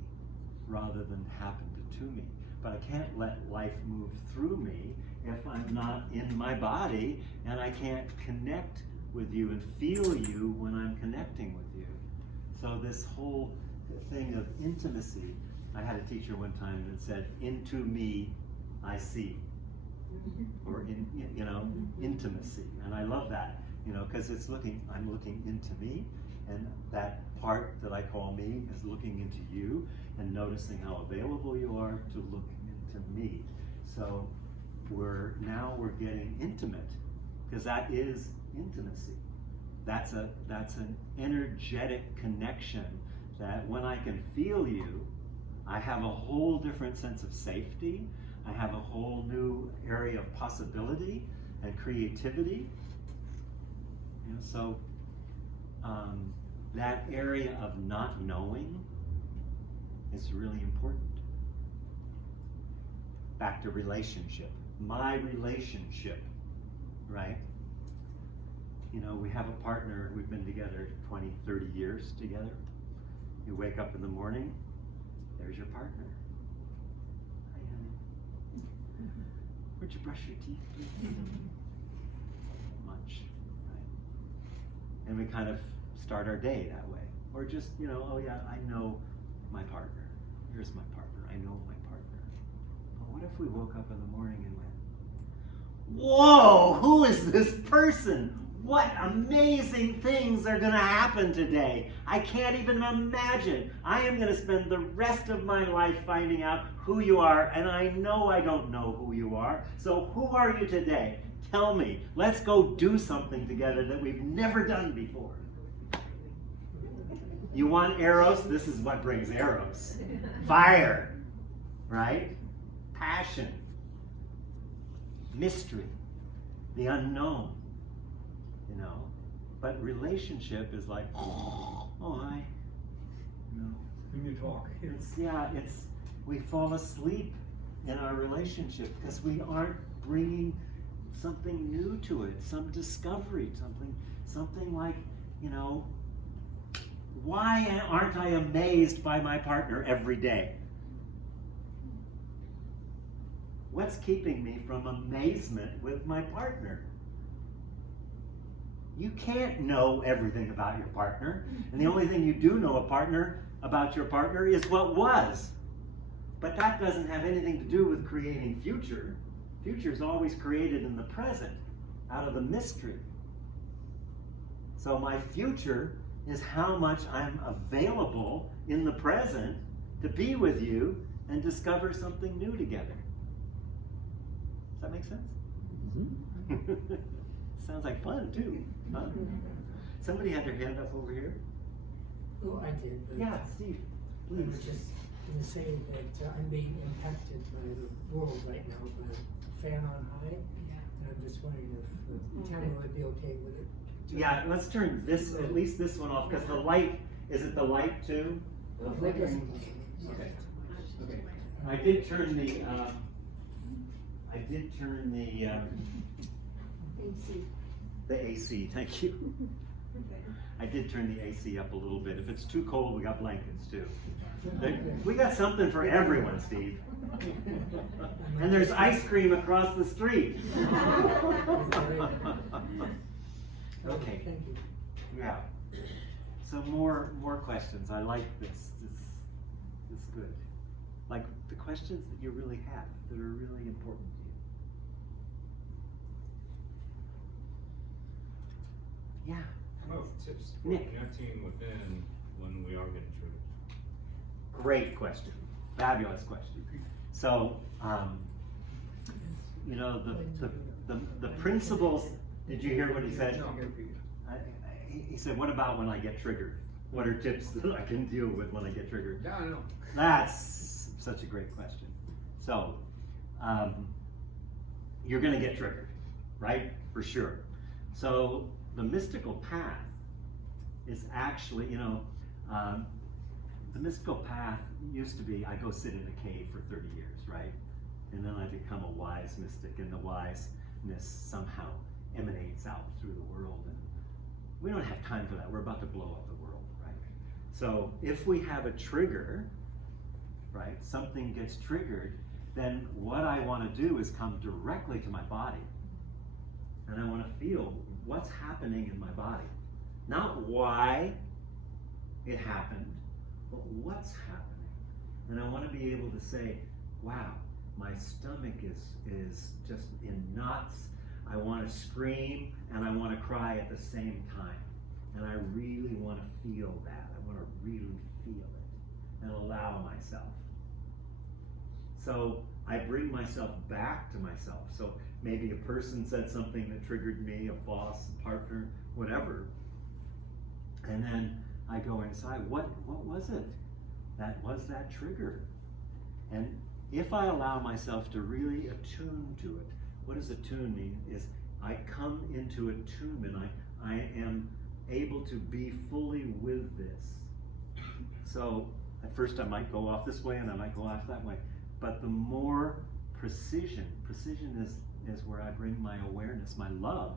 rather than happen to me. But I can't let life move through me if I'm not in my body, and I can't connect with you and feel you when I'm connecting with you. So this whole thing of intimacy, I had a teacher one time that said, "Into me, I see," or intimacy, and I love that, because I'm looking into me, and that part that I call me is looking into you and noticing how available you are to look into me. So we're getting intimate, because that is intimacy. That's an energetic connection that when I can feel you, I have a whole different sense of safety. I have a whole new area of possibility and creativity. So that area of not knowing is really important. Back to relationship. My relationship, right? We have a partner, we've been together 20, 30 years together. You wake up in the morning, there's your partner. Hi, honey. Would you brush your teeth, please? Much, right? And we kind of start our day that way. Or just, oh yeah, I know my partner. Here's my partner. I know my partner. But what if we woke up in the morning and went, whoa, who is this person? What amazing things are going to happen today. I can't even imagine. I am going to spend the rest of my life finding out who you are, and I know I don't know who you are. So who are you today? Tell me. Let's go do something together that we've never done before. You want Eros? This is what brings Eros. Fire, right? Passion, mystery, the unknown, you know. But relationship is like, oh, hi, you know. When you talk. It's we fall asleep in our relationship because we aren't bringing something new to it, some discovery, something like, you know, why aren't I amazed by my partner every day? What's keeping me from amazement with my partner? You can't know everything about your partner, and the only thing you do know about your partner is what was. But that doesn't have anything to do with creating future. Future is always created in the present, out of the mystery. So my future is how much I'm available in the present to be with you and discover something new together. Does that make sense? Mm-hmm. Sounds like fun too, huh? Somebody had their hand up over here. Oh, I did. But Yeah, Steve, I was please. just going to say that I'm being impacted by the world right now by a fan on high. And I'm just wondering if Tamara would be okay with it. Yeah, let's turn this, at least this one off, because the light, is it the light too? The flickering? Okay. Okay. I did turn the AC, thank you. I did turn the AC up a little bit. If it's too cold, we got blankets too. We got something for everyone, Steve. And there's ice cream across the street. Okay. Thank you. Yeah. So more questions. I like this. This is good. Like the questions that you really have that are really important to you. Yeah. How about tips for Nick. connecting within when we are getting triggered? Great question. Fabulous question. So, you know, the principles. Did you hear what he said? He said, what about when I get triggered? What are tips that I can deal with when I get triggered? Yeah, I know. That's such a great question. So, you're going to get triggered, right? For sure. So, the mystical path is actually, you know, the mystical path used to be, I go sit in a cave for 30 years, right? And then I become a wise mystic, and the wiseness somehow emanates out through the world. And we don't have time for that. We're about to blow up the world, right? So if we have a trigger, right, something gets triggered, then what I want to do is come directly to my body. And I want to feel what's happening in my body. Not why it happened, but what's happening. And I want to be able to say, wow, my stomach is just in knots. I want to scream and I want to cry at the same time. And I really want to feel that. I want to really feel it and allow myself. So I bring myself back to myself. So maybe a person said something that triggered me, a boss, a partner, whatever. And then I go inside, what was it? That was that trigger. And if I allow myself to really attune to it, what does attune mean? Is I come into attunement. I am able to be fully with this. So at first I might go off this way and I might go off that way. But the more precision is where I bring my awareness, my love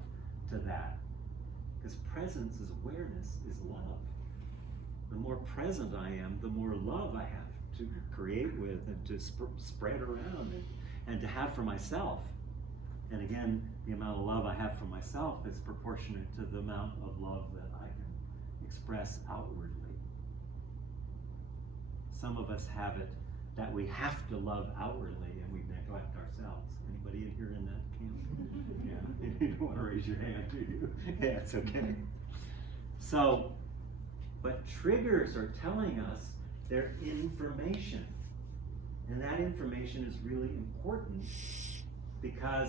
to that. Because presence is awareness, is love. The more present I am, the more love I have to create with and to spread around and to have for myself. And again, the amount of love I have for myself is proportionate to the amount of love that I can express outwardly. Some of us have it that we have to love outwardly and we neglect neglect ourselves. Anybody in here in that camp? Yeah, you don't want to raise your hand, do you? Yeah, it's okay. So, but triggers are telling us they're information. And that information is really important because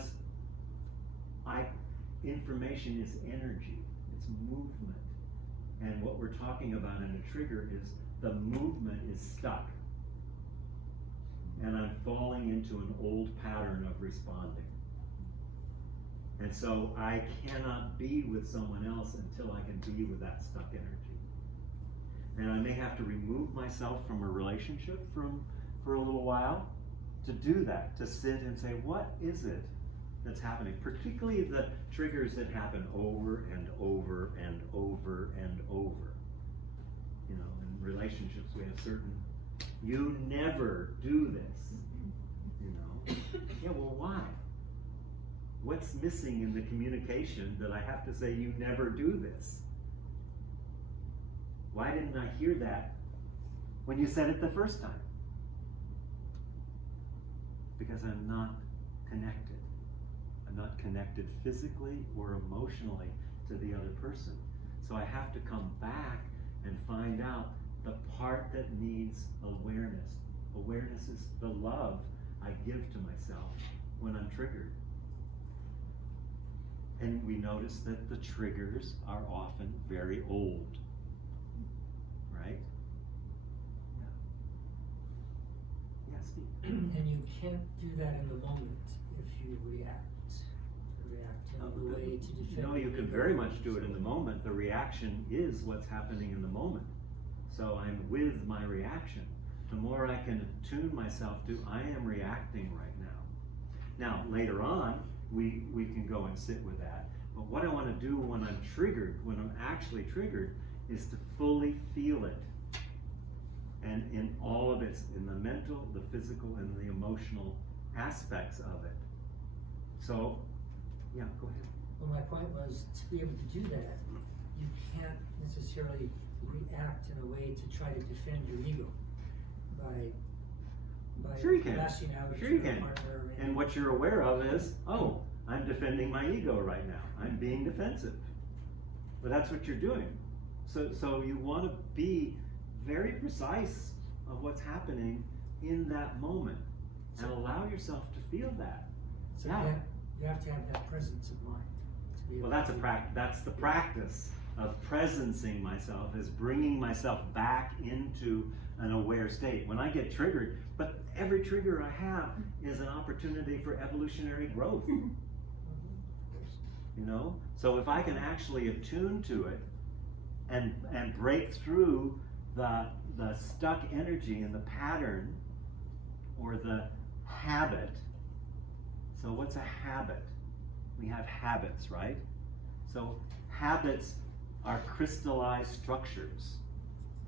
information is energy, it's movement. And what we're talking about in a trigger is the movement is stuck. And I'm falling into an old pattern of responding. And so I cannot be with someone else until I can be with that stuck energy. And I may have to remove myself from a relationship for a little while to do that, to sit and say, what is it that's happening? Particularly the triggers that happen over and over and over and over. You know, in relationships we have certain, you never do this. You know? Yeah, well, why? What's missing in the communication that I have to say you never do this? Why didn't I hear that when you said it the first time? Because I'm not connected. I'm not connected physically or emotionally to the other person. So I have to come back and find out the part that needs awareness. Awareness is the love I give to myself when I'm triggered. And we notice that the triggers are often very old. Right? Yeah. Yeah, Steve. And you can't do that in the moment if you react in the way to defend. No, you can very much do it in the moment. The reaction is what's happening in the moment. So I'm with my reaction. The more I can attune myself to, I am reacting right now. Now, later on, we can go and sit with that. But what I want to do when I'm triggered, when I'm actually triggered, is to fully feel it. And in all of its, in the mental, the physical, and the emotional aspects of it. So, yeah, go ahead. Well, my point was to be able to do that, you can't necessarily react in a way to try to defend your ego by Sure you can. lashing out Sure at you your can. partner. And what you're aware of is, oh, I'm defending my ego right now. I'm being defensive. But that's what you're doing. So you want to be very precise of what's happening in that moment and allow yourself to feel that. So Yeah. you have to have that presence of mind. To be Well, able that's to- that's the practice of presencing myself, is bringing myself back into an aware state. When I get triggered, but every trigger I have is an opportunity for evolutionary growth. You know? So if I can actually attune to it and break through the stuck energy in the pattern or the habit. So what's a habit? We have habits, right? So habits are crystallized structures.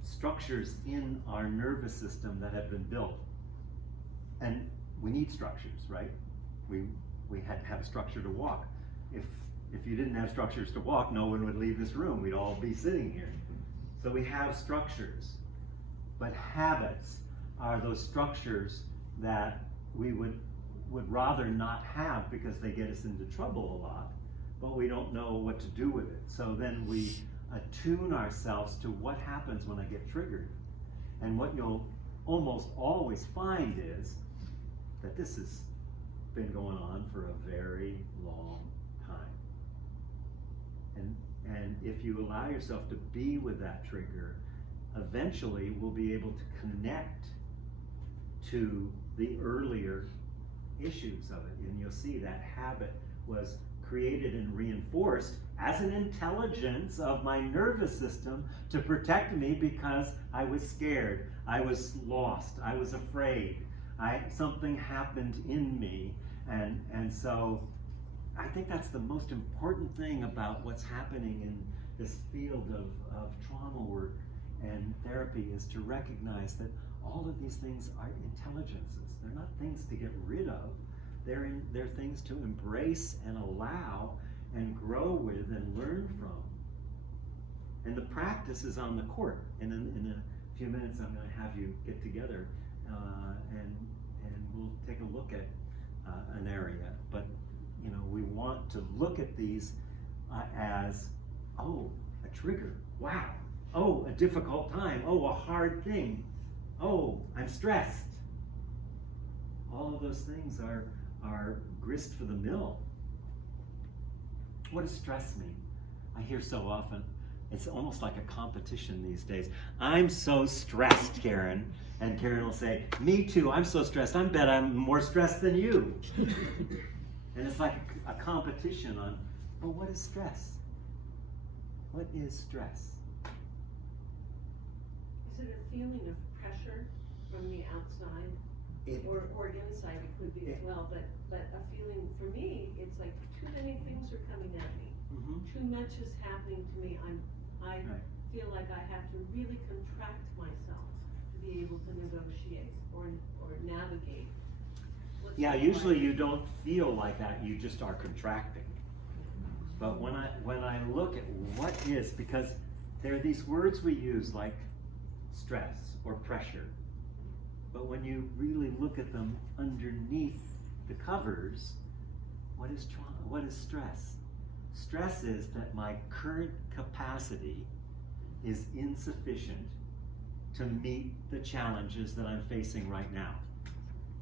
Structures in our nervous system that have been built. And we need structures, right? We had to have a structure to walk. If you didn't have structures to walk, no one would leave this room. We'd all be sitting here. So we have structures. But habits are those structures that we would rather not have because they get us into trouble a lot, but we don't know what to do with it. So then we attune ourselves to what happens when I get triggered. And what you'll almost always find is that this has been going on for a very long time. And if you allow yourself to be with that trigger, eventually we'll be able to connect to the earlier issues of it. And you'll see that habit was created and reinforced as an intelligence of my nervous system to protect me because I was scared, I was lost, I was afraid, something happened in me. And so I think that's the most important thing about what's happening in this field of trauma work and therapy, is to recognize that all of these things are intelligences. They're not things to get rid of. They're things to embrace and allow and grow with and learn from. And the practice is on the court. And in a few minutes, I'm going to have you get together and we'll take a look at an area, but you know, we want to look at these as, oh, a trigger, wow, oh, a difficult time, oh, a hard thing, oh, I'm stressed. All of those things are grist for the mill. What does stress mean? I hear so often, it's almost like a competition these days. I'm so stressed, Karen. And Karen will say, me too, I'm so stressed. I bet I'm more stressed than you. And it's like a competition on, well, what is stress? What is stress? Is it a feeling of pressure from the outside? Or inside it could be as well, but a feeling, for me, it's like too many things are coming at me. Mm-hmm. Too much is happening to me. I feel like I have to really contract myself to be able to negotiate or navigate. Yeah, usually you don't feel like that, you just are contracting. But when I look at what is, because there are these words we use like stress or pressure, but when you really look at them underneath the covers, what is trauma? What is stress? Stress is that my current capacity is insufficient to meet the challenges that I'm facing right now.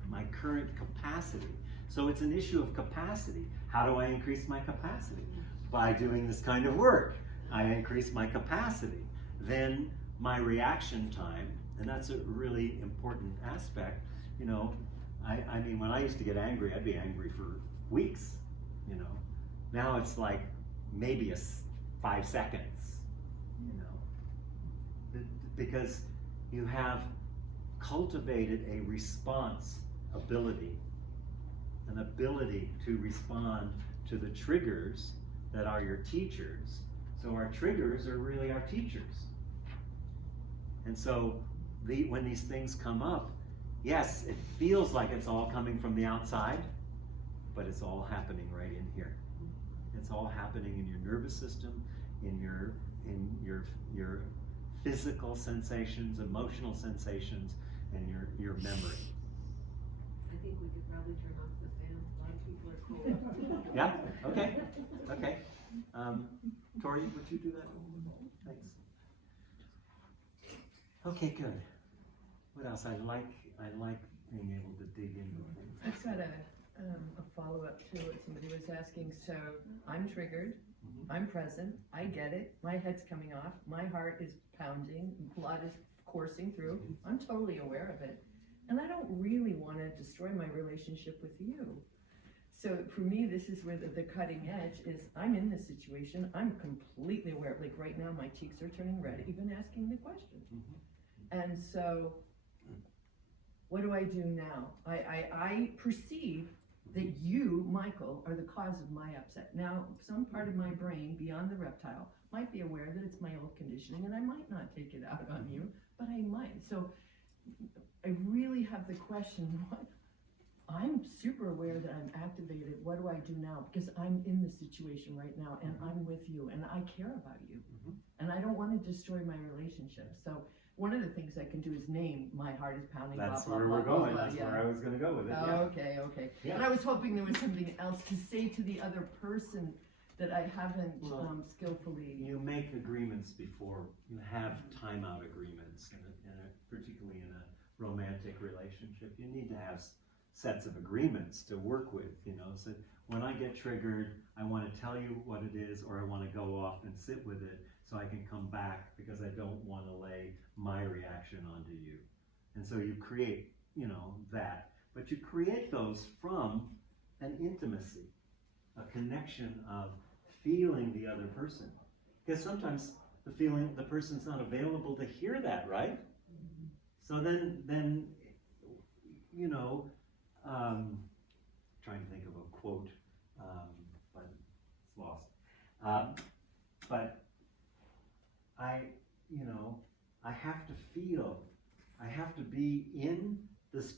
My current capacity. So it's an issue of capacity. How do I increase my capacity? By doing this kind of work. I increase my capacity. Then my reaction time, and that's a really important aspect. You know, I mean, when I used to get angry, I'd be angry for weeks, you know. Now it's like maybe 5 seconds, you know, because you have cultivated a response ability, an ability to respond to the triggers that are your teachers. So our triggers are really our teachers. And so when these things come up, yes, it feels like it's all coming from the outside, but it's all happening right in here. It's all happening in your nervous system, in your physical sensations, emotional sensations, and your memory. I think we could probably turn off the fan. A lot of people are cold. Yeah? Okay. Okay. Tori, would you do that? Thanks. Okay, good. What else? I like being able to dig into things. I've got a follow-up to what somebody was asking. So I'm triggered, I'm present, I get it, my head's coming off, my heart is pounding, blood is coursing through, I'm totally aware of it. And I don't really want to destroy my relationship with you. So for me, this is where the cutting edge is. I'm in this situation, I'm completely aware, like right now my cheeks are turning red, even asking the question. And so, what do I do now? I perceive that you, Michael, are the cause of my upset. Now, some part of my brain, beyond the reptile, might be aware that it's my old conditioning and I might not take it out on you, but I might. So, I really have the question, I'm super aware that I'm activated. What do I do now? Because I'm in the situation right now and I'm with you and I care about you. And I don't want to destroy my relationship. So, one of the things I can do is name my heart is pounding. That's blah, where blah, we're blah, going. blah, That's yeah. where I was going to go with it. Okay, okay. Yeah. And I was hoping there was something else to say to the other person that I haven't skillfully. You make agreements before you have timeout agreements, particularly in a romantic relationship. You need to have sets of agreements to work with. You know, so when I get triggered, I want to tell you what it is, or I want to go off and sit with it so I can come back because I don't want to lay my reaction onto you. And so you create, you know, that. But you create those from an intimacy, a connection of feeling the other person. Because sometimes the person's not available to hear that, right? So then you know, trying to think of a quote, but it's lost. But I have to feel, I have to be in this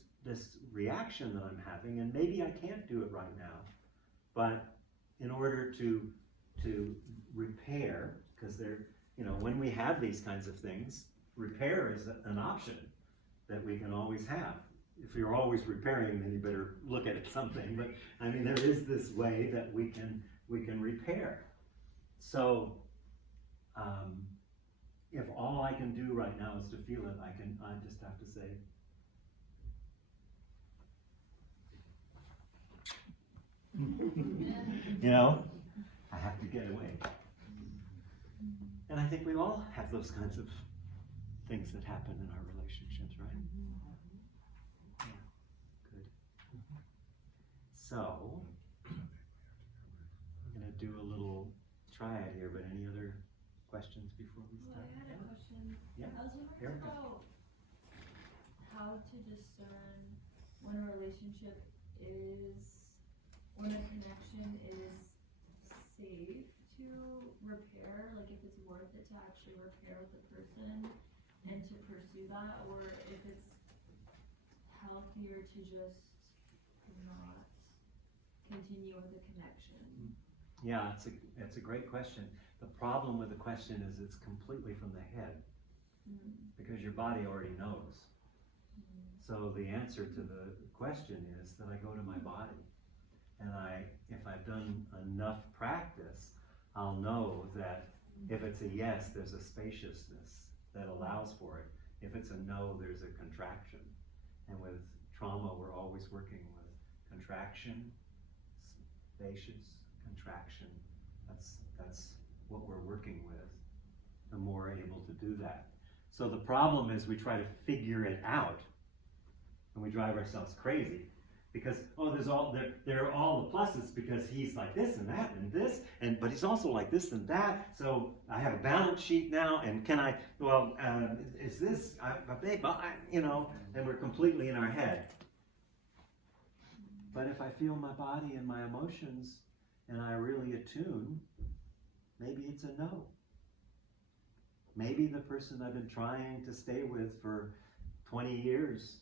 reaction that I'm having, and maybe I can't do it right now, but in order to repair, because when we have these kinds of things, repair is an option that we can always have. if you're always repairing, then you better look at something. But I mean, there is this way that we can repair. So, if all I can do right now is to feel it, I just have to say, you know, I have to get away. And I think we all have those kinds of things that happen in our relationships, right? Yeah, good. So, I'm gonna do a little triad here, but any other questions before we Well, start? I had a question. Yeah. I was wondering Erica. about how to discern when a relationship is, when a connection is safe to repair, like if it's worth it to actually repair with the person and to pursue that, or if it's healthier to just not continue with the connection. Yeah, it's a great question. The problem with the question is it's completely from the head, because your body already knows. So the answer to the question is that I go to my body, and if I've done enough practice, I'll know that if it's a yes, there's a spaciousness that allows for it. If it's a no, there's a contraction. And with trauma, we're always working with contraction, spacious, contraction. That's what we're working with. The more we're able to do that. So the problem is we try to figure it out, and we drive ourselves crazy. Because, there are all the pluses because he's like this and that and this, but he's also like this and that, so I have a balance sheet now, and is this, babe, and we're completely in our head. But if I feel my body and my emotions, and I really attune, maybe it's a no. Maybe the person I've been trying to stay with for 20 years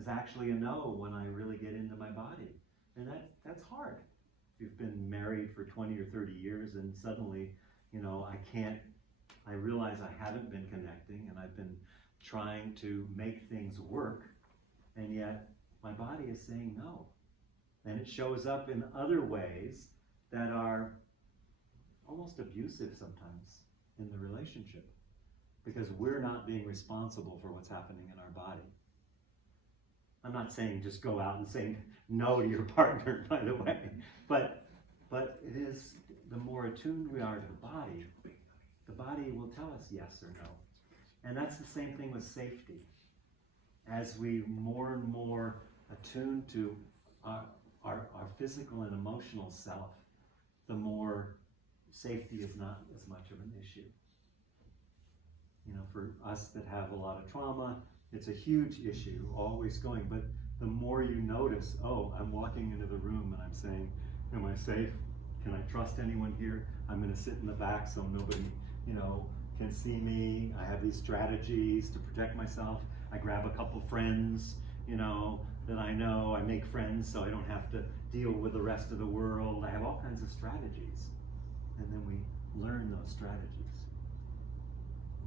is actually a no when I really get into my body. And that's hard. If you've been married for 20 or 30 years and suddenly, I realize I haven't been connecting and I've been trying to make things work, and yet my body is saying no. And it shows up in other ways that are almost abusive sometimes in the relationship, because we're not being responsible for what's happening in our body. I'm not saying just go out and say no to your partner, by the way, but it is, the more attuned we are to the body will tell us yes or no. And that's the same thing with safety. As we more and more attune to our physical and emotional self, the more safety is not as much of an issue. For us that have a lot of trauma, it's a huge issue, always going. But the more you notice, I'm walking into the room and I'm saying, am I safe? Can I trust anyone here? I'm going to sit in the back so nobody, can see me. I have these strategies to protect myself. I grab a couple friends, that I know. I make friends so I don't have to deal with the rest of the world. I have all kinds of strategies. And then we learn those strategies.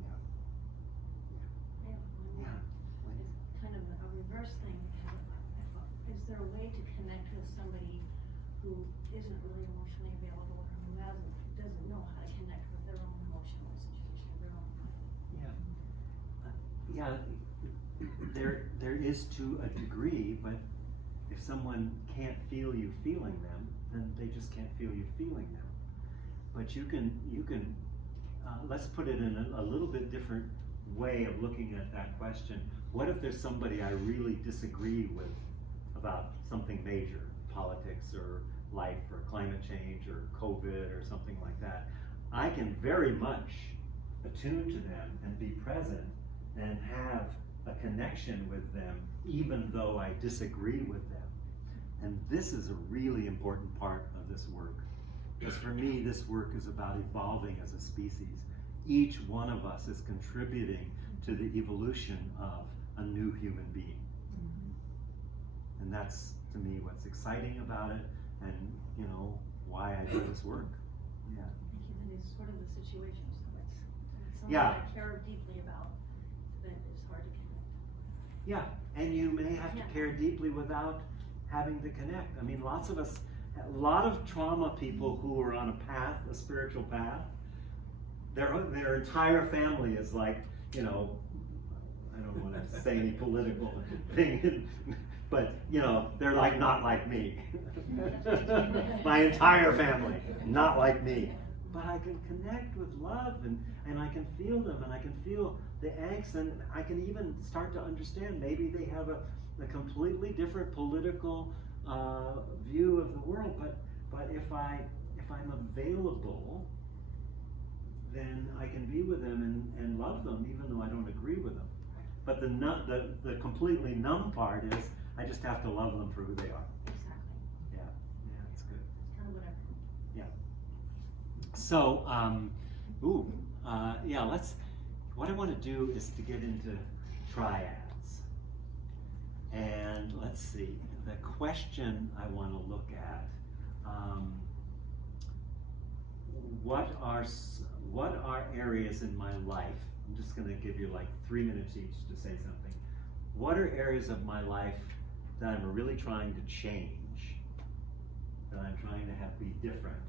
Yeah. It's kind of a reverse thing. Is there a way to connect with somebody who isn't really emotionally available, or who doesn't know how to connect with their own emotional situation, their own There is to a degree, but if someone can't feel you feeling them, then they just can't feel you feeling them. But you can let's put it in a little bit different way of looking at that question. What if there's somebody I really disagree with about something major, politics or life or climate change or COVID or something like that? I can very much attune to them and be present and have a connection with them even though I disagree with them. And this is a really important part of this work. Because for me, this work is about evolving as a species. Each one of us is contributing to the evolution of a new human being. And that's, to me, what's exciting about it, and why I do this work. Yeah. Thank you. That is sort of the situation. So it's something Yeah. I care deeply about, but it's hard to connect. Yeah, and you may have to care deeply without having to connect. I mean, lots of us, a lot of trauma people who are on a path, a spiritual path, their entire family is like, you know, I don't want to say any political thing, but you know, they're like not like me. My entire family, not like me. But I can connect with love, and I can feel them, and I can feel the angst, and I can even start to understand maybe they have a completely different political view of the world. But if I'm available, then I can be with them and love them, even though I don't agree with them. But the completely numb part is I just have to love them for who they are. Exactly. Yeah, it's good. It's kind of what I've. Yeah. So, what I want to do is to get into triads. And let's see, the question I want to look at, what are areas in my life, I'm just going to give you like 3 minutes each to say something. What are areas of my life that I'm really trying to change, that I'm trying to have be different?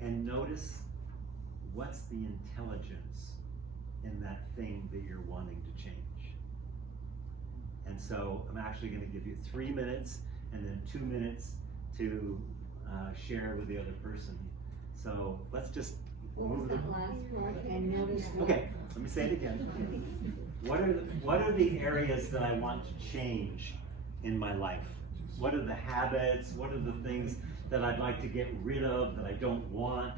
And notice what's the intelligence in that thing that you're wanting to change. And so I'm actually going to give you 3 minutes and then 2 minutes to share with the other person. So let's just What was that last part? And notice what. Okay, let me say it again. What are the areas that I want to change in my life? What are the habits? What are the things that I'd like to get rid of, that I don't want?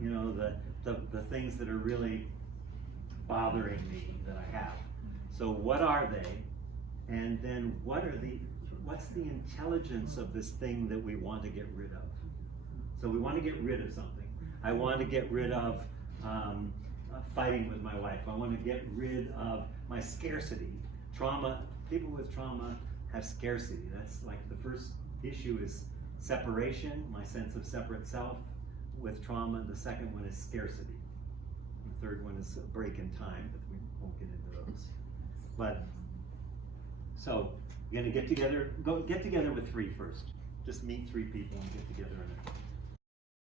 You know, the things that are really bothering me that I have. So what are they? And then what's the intelligence of this thing that we want to get rid of? So we want to get rid of something. I want to get rid of fighting with my wife. I want to get rid of my scarcity. Trauma, people with trauma have scarcity. That's like the first issue is separation, my sense of separate self with trauma. The second one is scarcity. The third one is a break in time, but we won't get into those. But, so, you're gonna get together with 3 first. Just meet 3 people and get together in a